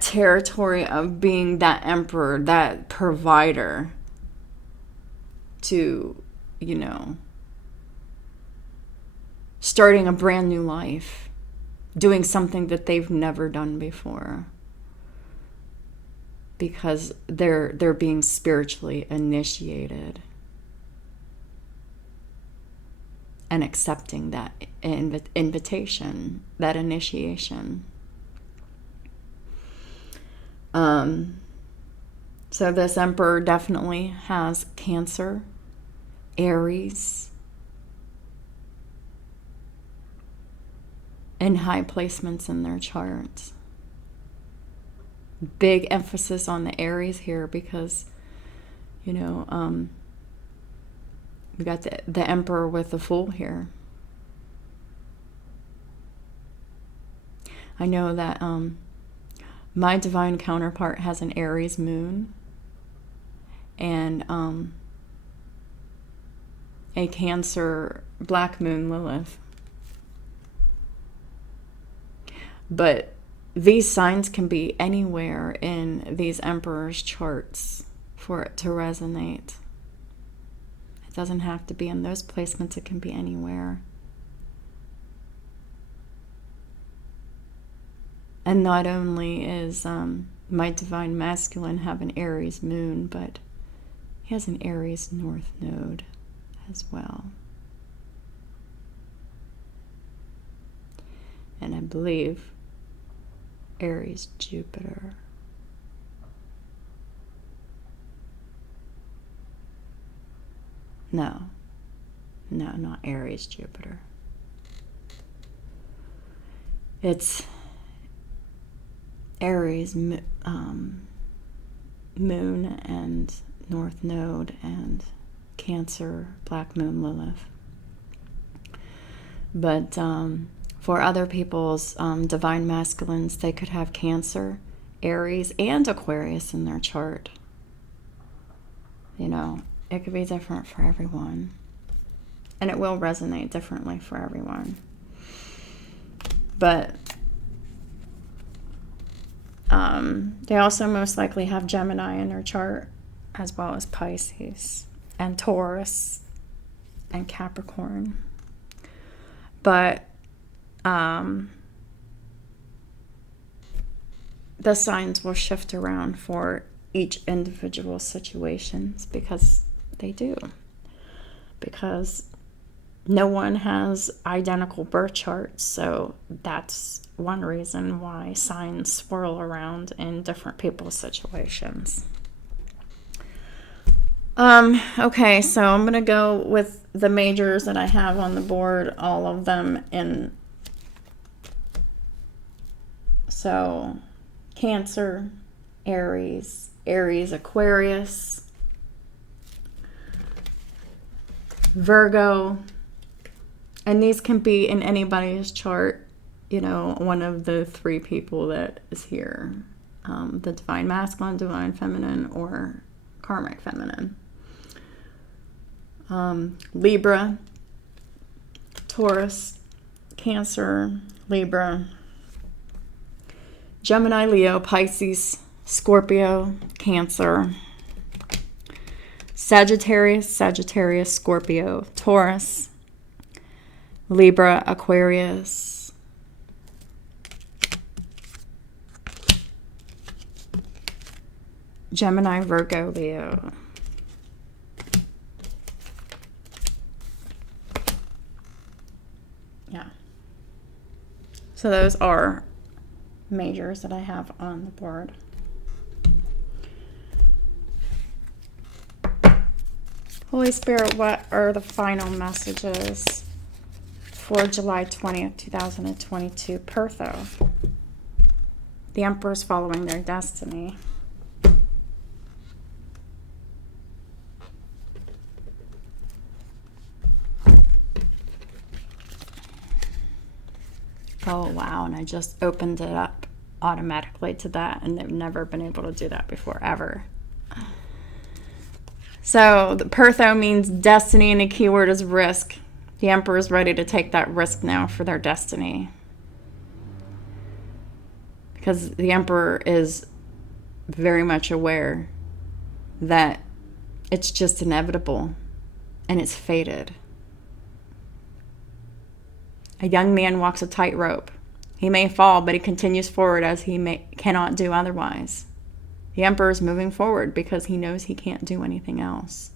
territory of being that emperor, that provider, to, starting a brand new life, doing something that they've never done before, because they're being spiritually initiated and accepting that invitation, that initiation. So this Emperor definitely has Cancer, Aries, and high placements in their charts. Big emphasis on the Aries here, because we got the Emperor with the Fool here. I know that my divine counterpart has an Aries moon and a Cancer black moon Lilith. But these signs can be anywhere in these Emperor's charts for it to resonate. It doesn't have to be in those placements. It can be anywhere. And not only is my divine masculine have an Aries moon, but he has an Aries north node as well. And I believe Aries Jupiter. No, not Aries Jupiter. It's Aries moon and north node and Cancer black moon Lilith. But for other people's divine masculines, they could have Cancer, Aries, and Aquarius in their chart. It could be different for everyone. And it will resonate differently for everyone. But they also most likely have Gemini in their chart, as well as Pisces and Taurus and Capricorn. But the signs will shift around for each individual situations, because they do. Because no one has identical birth charts, so that's one reason why signs swirl around in different people's situations. Okay, so I'm going to go with the majors that I have on the board, all of them in. So, Cancer, Aries, Aquarius, Virgo, and these can be in anybody's chart, one of the three people that is here, the divine masculine, divine feminine, or karmic feminine. Libra, Taurus, Cancer, Libra, Gemini, Leo, Pisces, Scorpio, Cancer, Sagittarius, Scorpio, Taurus, Libra, Aquarius, Gemini, Virgo, Leo. Yeah. So those are majors that I have on the board. Holy Spirit, what are the final messages for July 20th, 2022? Pertho. The Emperor's following their destiny. Oh, wow, and I just opened it up automatically to that, and they've never been able to do that before, ever. So, the Pertho means destiny, and the keyword is risk. The Emperor is ready to take that risk now for their destiny. Because the Emperor is very much aware that it's just inevitable, and it's fated. A young man walks a tightrope. He may fall, but he continues forward as he cannot do otherwise. The Emperor is moving forward because he knows he can't do anything else.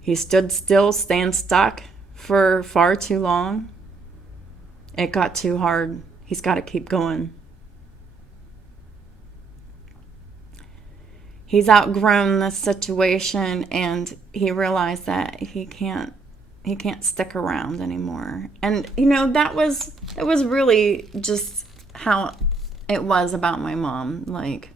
He stood still, stand stuck for far too long. It got too hard. He's got to keep going. He's outgrown this situation, and he realized that he can't stick around anymore. And that was really just how it was about my mom. Like,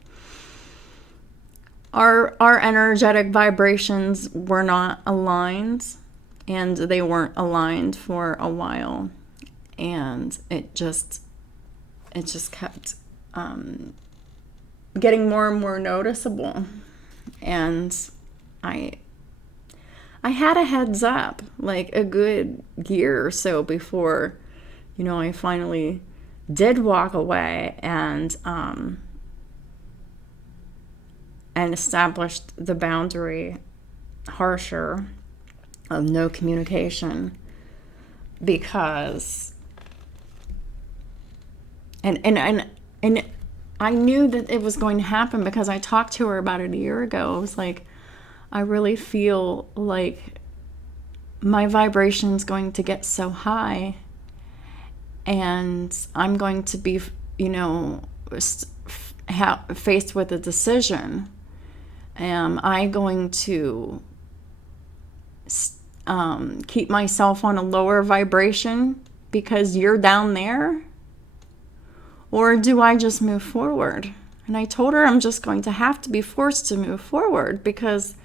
our energetic vibrations were not aligned, and they weren't aligned for a while, and it just kept getting more and more noticeable. And I had a heads up, like a good year or so before, I finally did walk away and established the boundary harsher of no communication, because and I knew that it was going to happen because I talked to her about it a year ago. I was like, I really feel like my vibration's going to get so high, and I'm going to be, faced with a decision. Am I going to keep myself on a lower vibration because you're down there? Or do I just move forward? And I told her I'm just going to have to be forced to move forward because,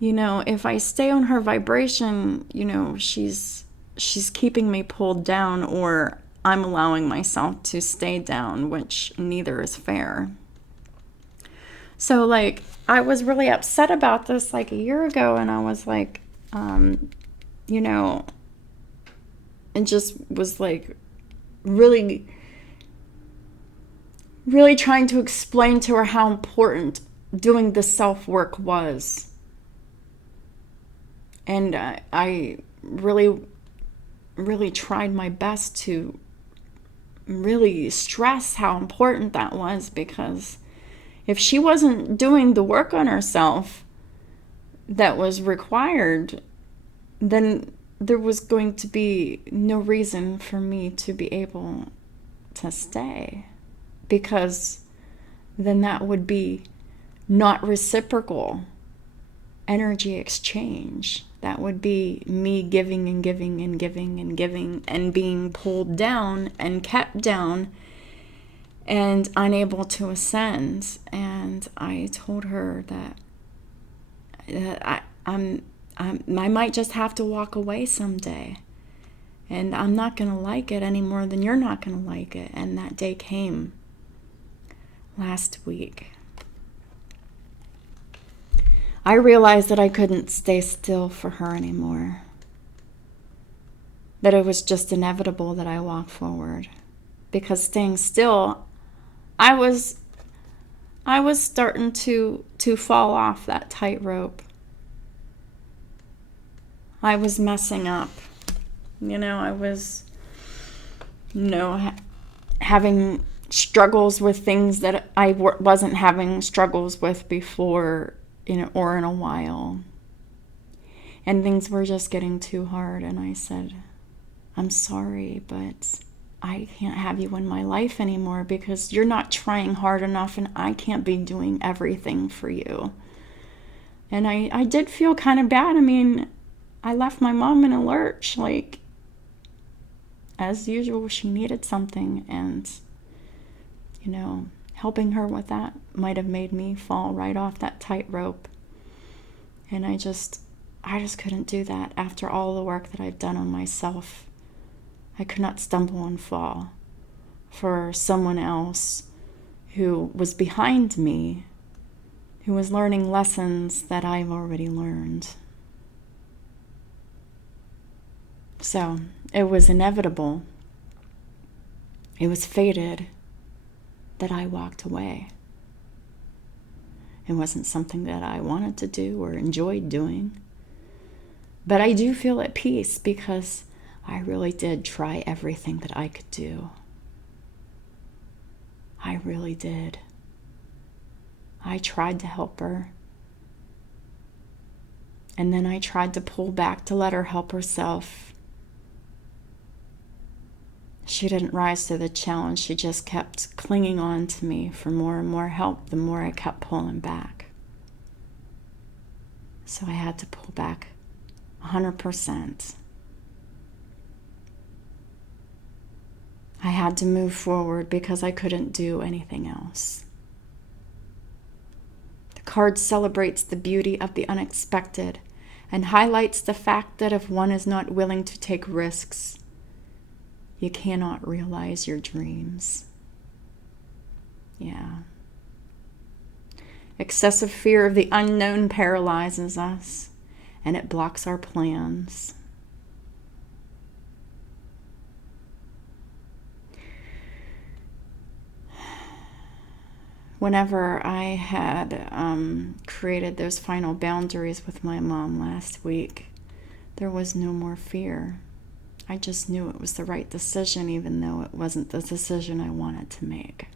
if I stay on her vibration, she's keeping me pulled down, or I'm allowing myself to stay down, which neither is fair. So, I was really upset about this a year ago, and I was like, and just was really, really trying to explain to her how important doing the self-work was. And I really, really tried my best to really stress how important that was, because if she wasn't doing the work on herself that was required, then there was going to be no reason for me to be able to stay, because then that would be not reciprocal energy exchange. That would be me giving and giving and giving and giving and being pulled down and kept down. and unable to ascend. And I told her that I might just have to walk away someday. And I'm not going to like it any more than you're not going to like it. And that day came last week. I realized that I couldn't stay still for her anymore. That it was just inevitable that I walk forward. Because staying still, I was starting to fall off that tightrope. I was messing up. I was, having struggles with things that I wasn't having struggles with before, or in a while. And things were just getting too hard. And I said, I'm sorry, but I can't have you in my life anymore because you're not trying hard enough and I can't be doing everything for you. And I did feel kind of bad. I mean, I left my mom in a lurch. Like, as usual, she needed something, and, helping her with that might have made me fall right off that tightrope. And I just couldn't do that after all the work that I've done on myself. I could not stumble and fall for someone else who was behind me, who was learning lessons that I've already learned. So it was inevitable. It was fated that I walked away. It wasn't something that I wanted to do or enjoyed doing. But I do feel at peace because I really did try everything that I could do. I really did. I tried to help her. And then I tried to pull back to let her help herself. She didn't rise to the challenge. She just kept clinging on to me for more and more help the more I kept pulling back. So I had to pull back 100%. I had to move forward because I couldn't do anything else. The card celebrates the beauty of the unexpected and highlights the fact that if one is not willing to take risks, you cannot realize your dreams. Yeah. Excessive fear of the unknown paralyzes us, and it blocks our plans. Whenever I had created those final boundaries with my mom last week, there was no more fear. I just knew it was the right decision, even though it wasn't the decision I wanted to make.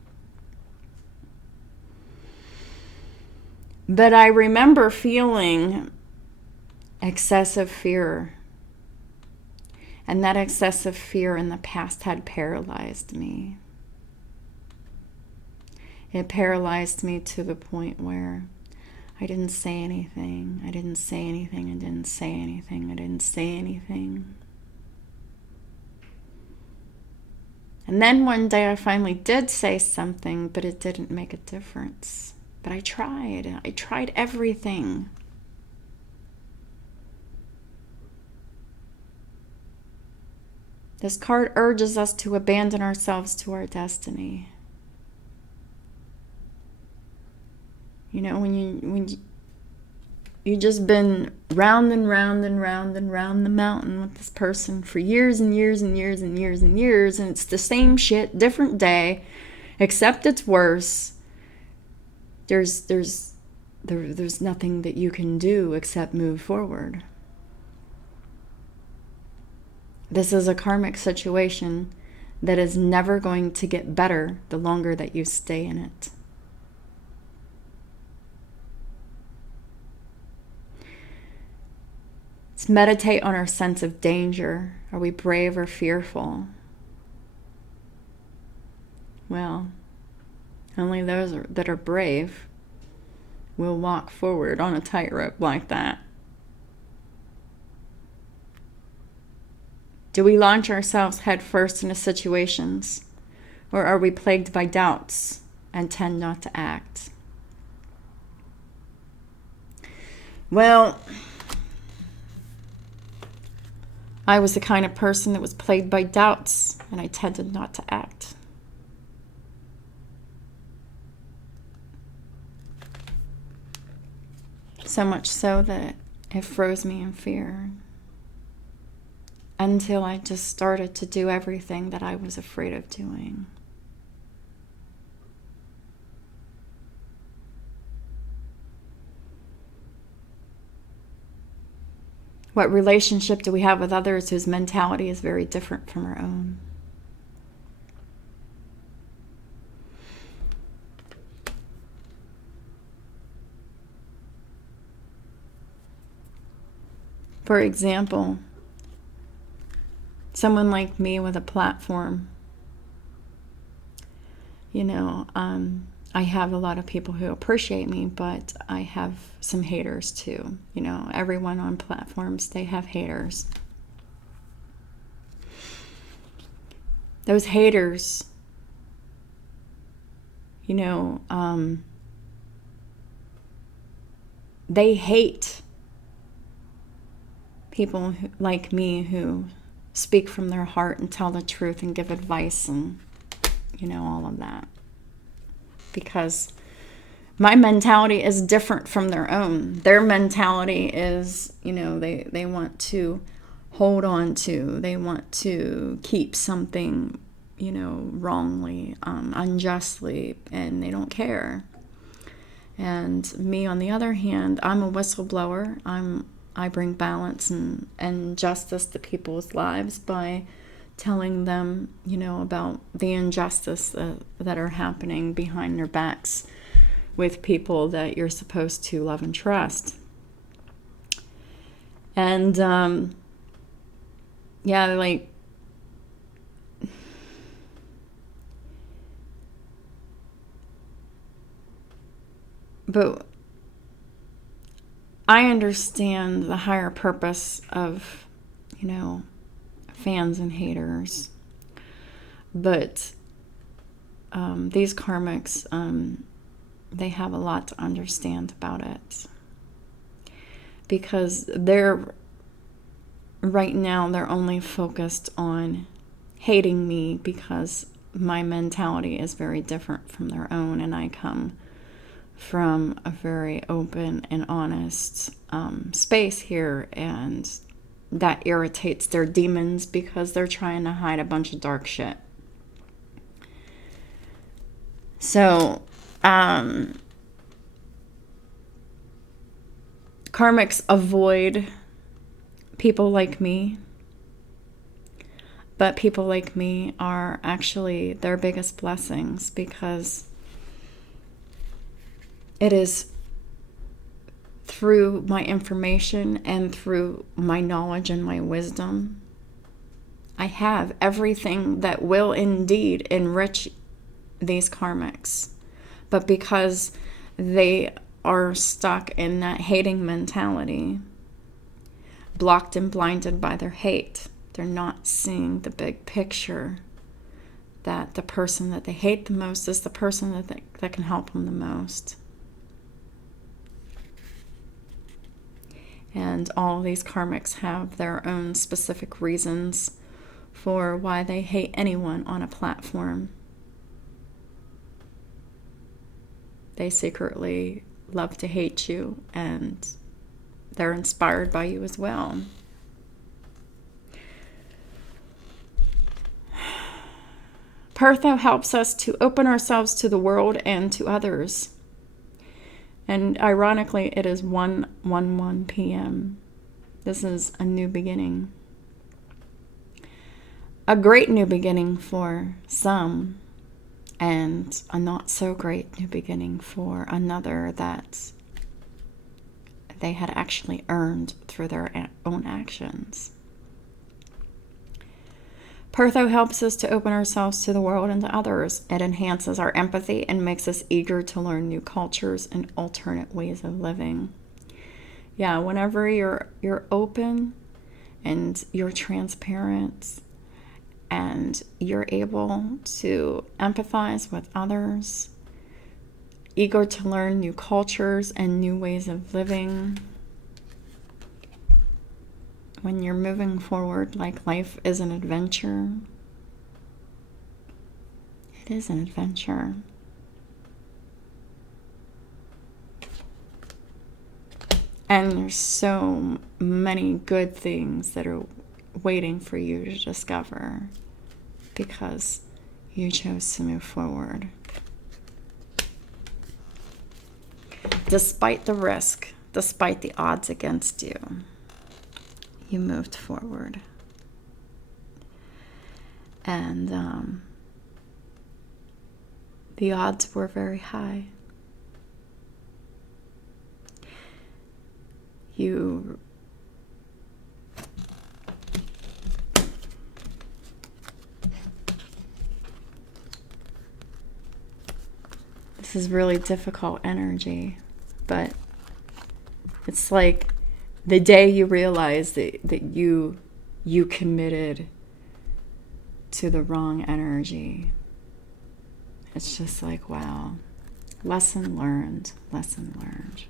But I remember feeling excessive fear. And that excessive fear in the past had paralyzed me. It paralyzed me to the point where I didn't say anything. I didn't say anything. I didn't say anything. I didn't say anything. And then one day I finally did say something, but it didn't make a difference. But I tried. I tried everything. This card urges us to abandon ourselves to our destiny. When you just been round and round and round and round the mountain with this person for years and years and years and years and years, and it's the same shit, different day, except it's worse. There's nothing that you can do except move forward. This is a karmic situation that is never going to get better the longer that you stay in it. Let's meditate on our sense of danger. Are we brave or fearful? Well, only those that are brave will walk forward on a tightrope like that. Do we launch ourselves headfirst into situations Or are we plagued by doubts and tend not to act? Well, I was the kind of person that was plagued by doubts, and I tended not to act. So much so that it froze me in fear until I just started to do everything that I was afraid of doing. What relationship do we have with others whose mentality is very different from our own? For example, someone like me with a platform, I have a lot of people who appreciate me, but I have some haters too. Everyone on platforms, they have haters. Those haters, they hate people like me who speak from their heart and tell the truth and give advice and, all of that. Because my mentality is different from their own. Their mentality is, they want to hold on to, they want to keep something, wrongly, unjustly, and they don't care. And me, on the other hand, I'm a whistleblower. I bring balance and justice to people's lives by telling them, about the injustice that are happening behind their backs with people that you're supposed to love and trust. And, but I understand the higher purpose of, fans and haters. But these karmics, they have a lot to understand about it. Because right now they're only focused on hating me because my mentality is very different from their own, and I come from a very open and honest space here, and that irritates their demons because they're trying to hide a bunch of dark shit. So, karmics avoid people like me, but people like me are actually their biggest blessings, because it is through my information and through my knowledge and my wisdom, I have everything that will indeed enrich these karmics. But because they are stuck in that hating mentality, blocked and blinded by their hate, they're not seeing the big picture, that the person that they hate the most is the person that can help them the most. And all these karmics have their own specific reasons for why they hate anyone on a platform. They secretly love to hate you, and they're inspired by you as well. Pertho helps us to open ourselves to the world and to others. And ironically, it is 1:11 p.m. This is a new beginning. A great new beginning for some, and a not so great new beginning for another that they had actually earned through their own actions. Pertho helps us to open ourselves to the world and to others. It enhances our empathy and makes us eager to learn new cultures and alternate ways of living. Yeah, whenever you're open and you're transparent and you're able to empathize with others, eager to learn new cultures and new ways of living. When you're moving forward, like life is an adventure. It is an adventure. And there's so many good things that are waiting for you to discover because you chose to move forward. Despite the risk, despite the odds against you, you moved forward. And the odds were very high. This is really difficult energy, but it's like the day you realize that you committed to the wrong energy. It's just like, wow, lesson learned, lesson learned.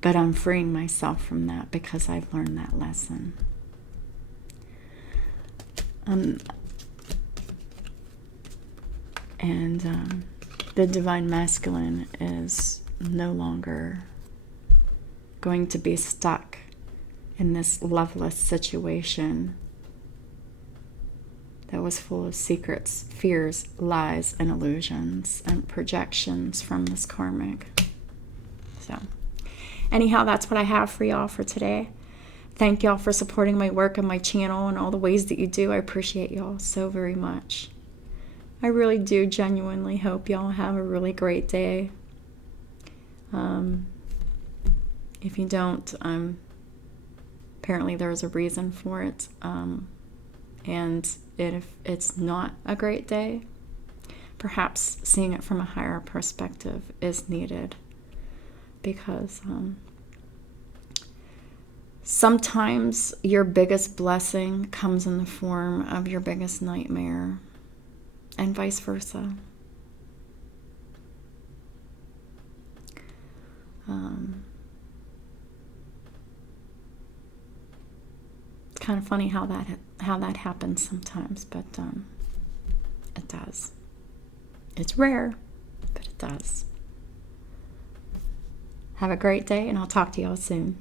But I'm freeing myself from that because I've learned that lesson. The Divine Masculine is no longer going to be stuck in this loveless situation that was full of secrets, fears, lies, and illusions and projections from this karmic. So, anyhow, that's what I have for y'all for today. Thank y'all for supporting my work and my channel and all the ways that you do. I appreciate y'all so very much. I really do genuinely hope y'all have a really great day. If you don't, apparently there's a reason for it. And if it's not a great day, perhaps seeing it from a higher perspective is needed. Because sometimes your biggest blessing comes in the form of your biggest nightmare, and vice versa. It's kind of funny how that happens sometimes, but it does. It's rare, but it does. Have a great day, and I'll talk to y'all soon.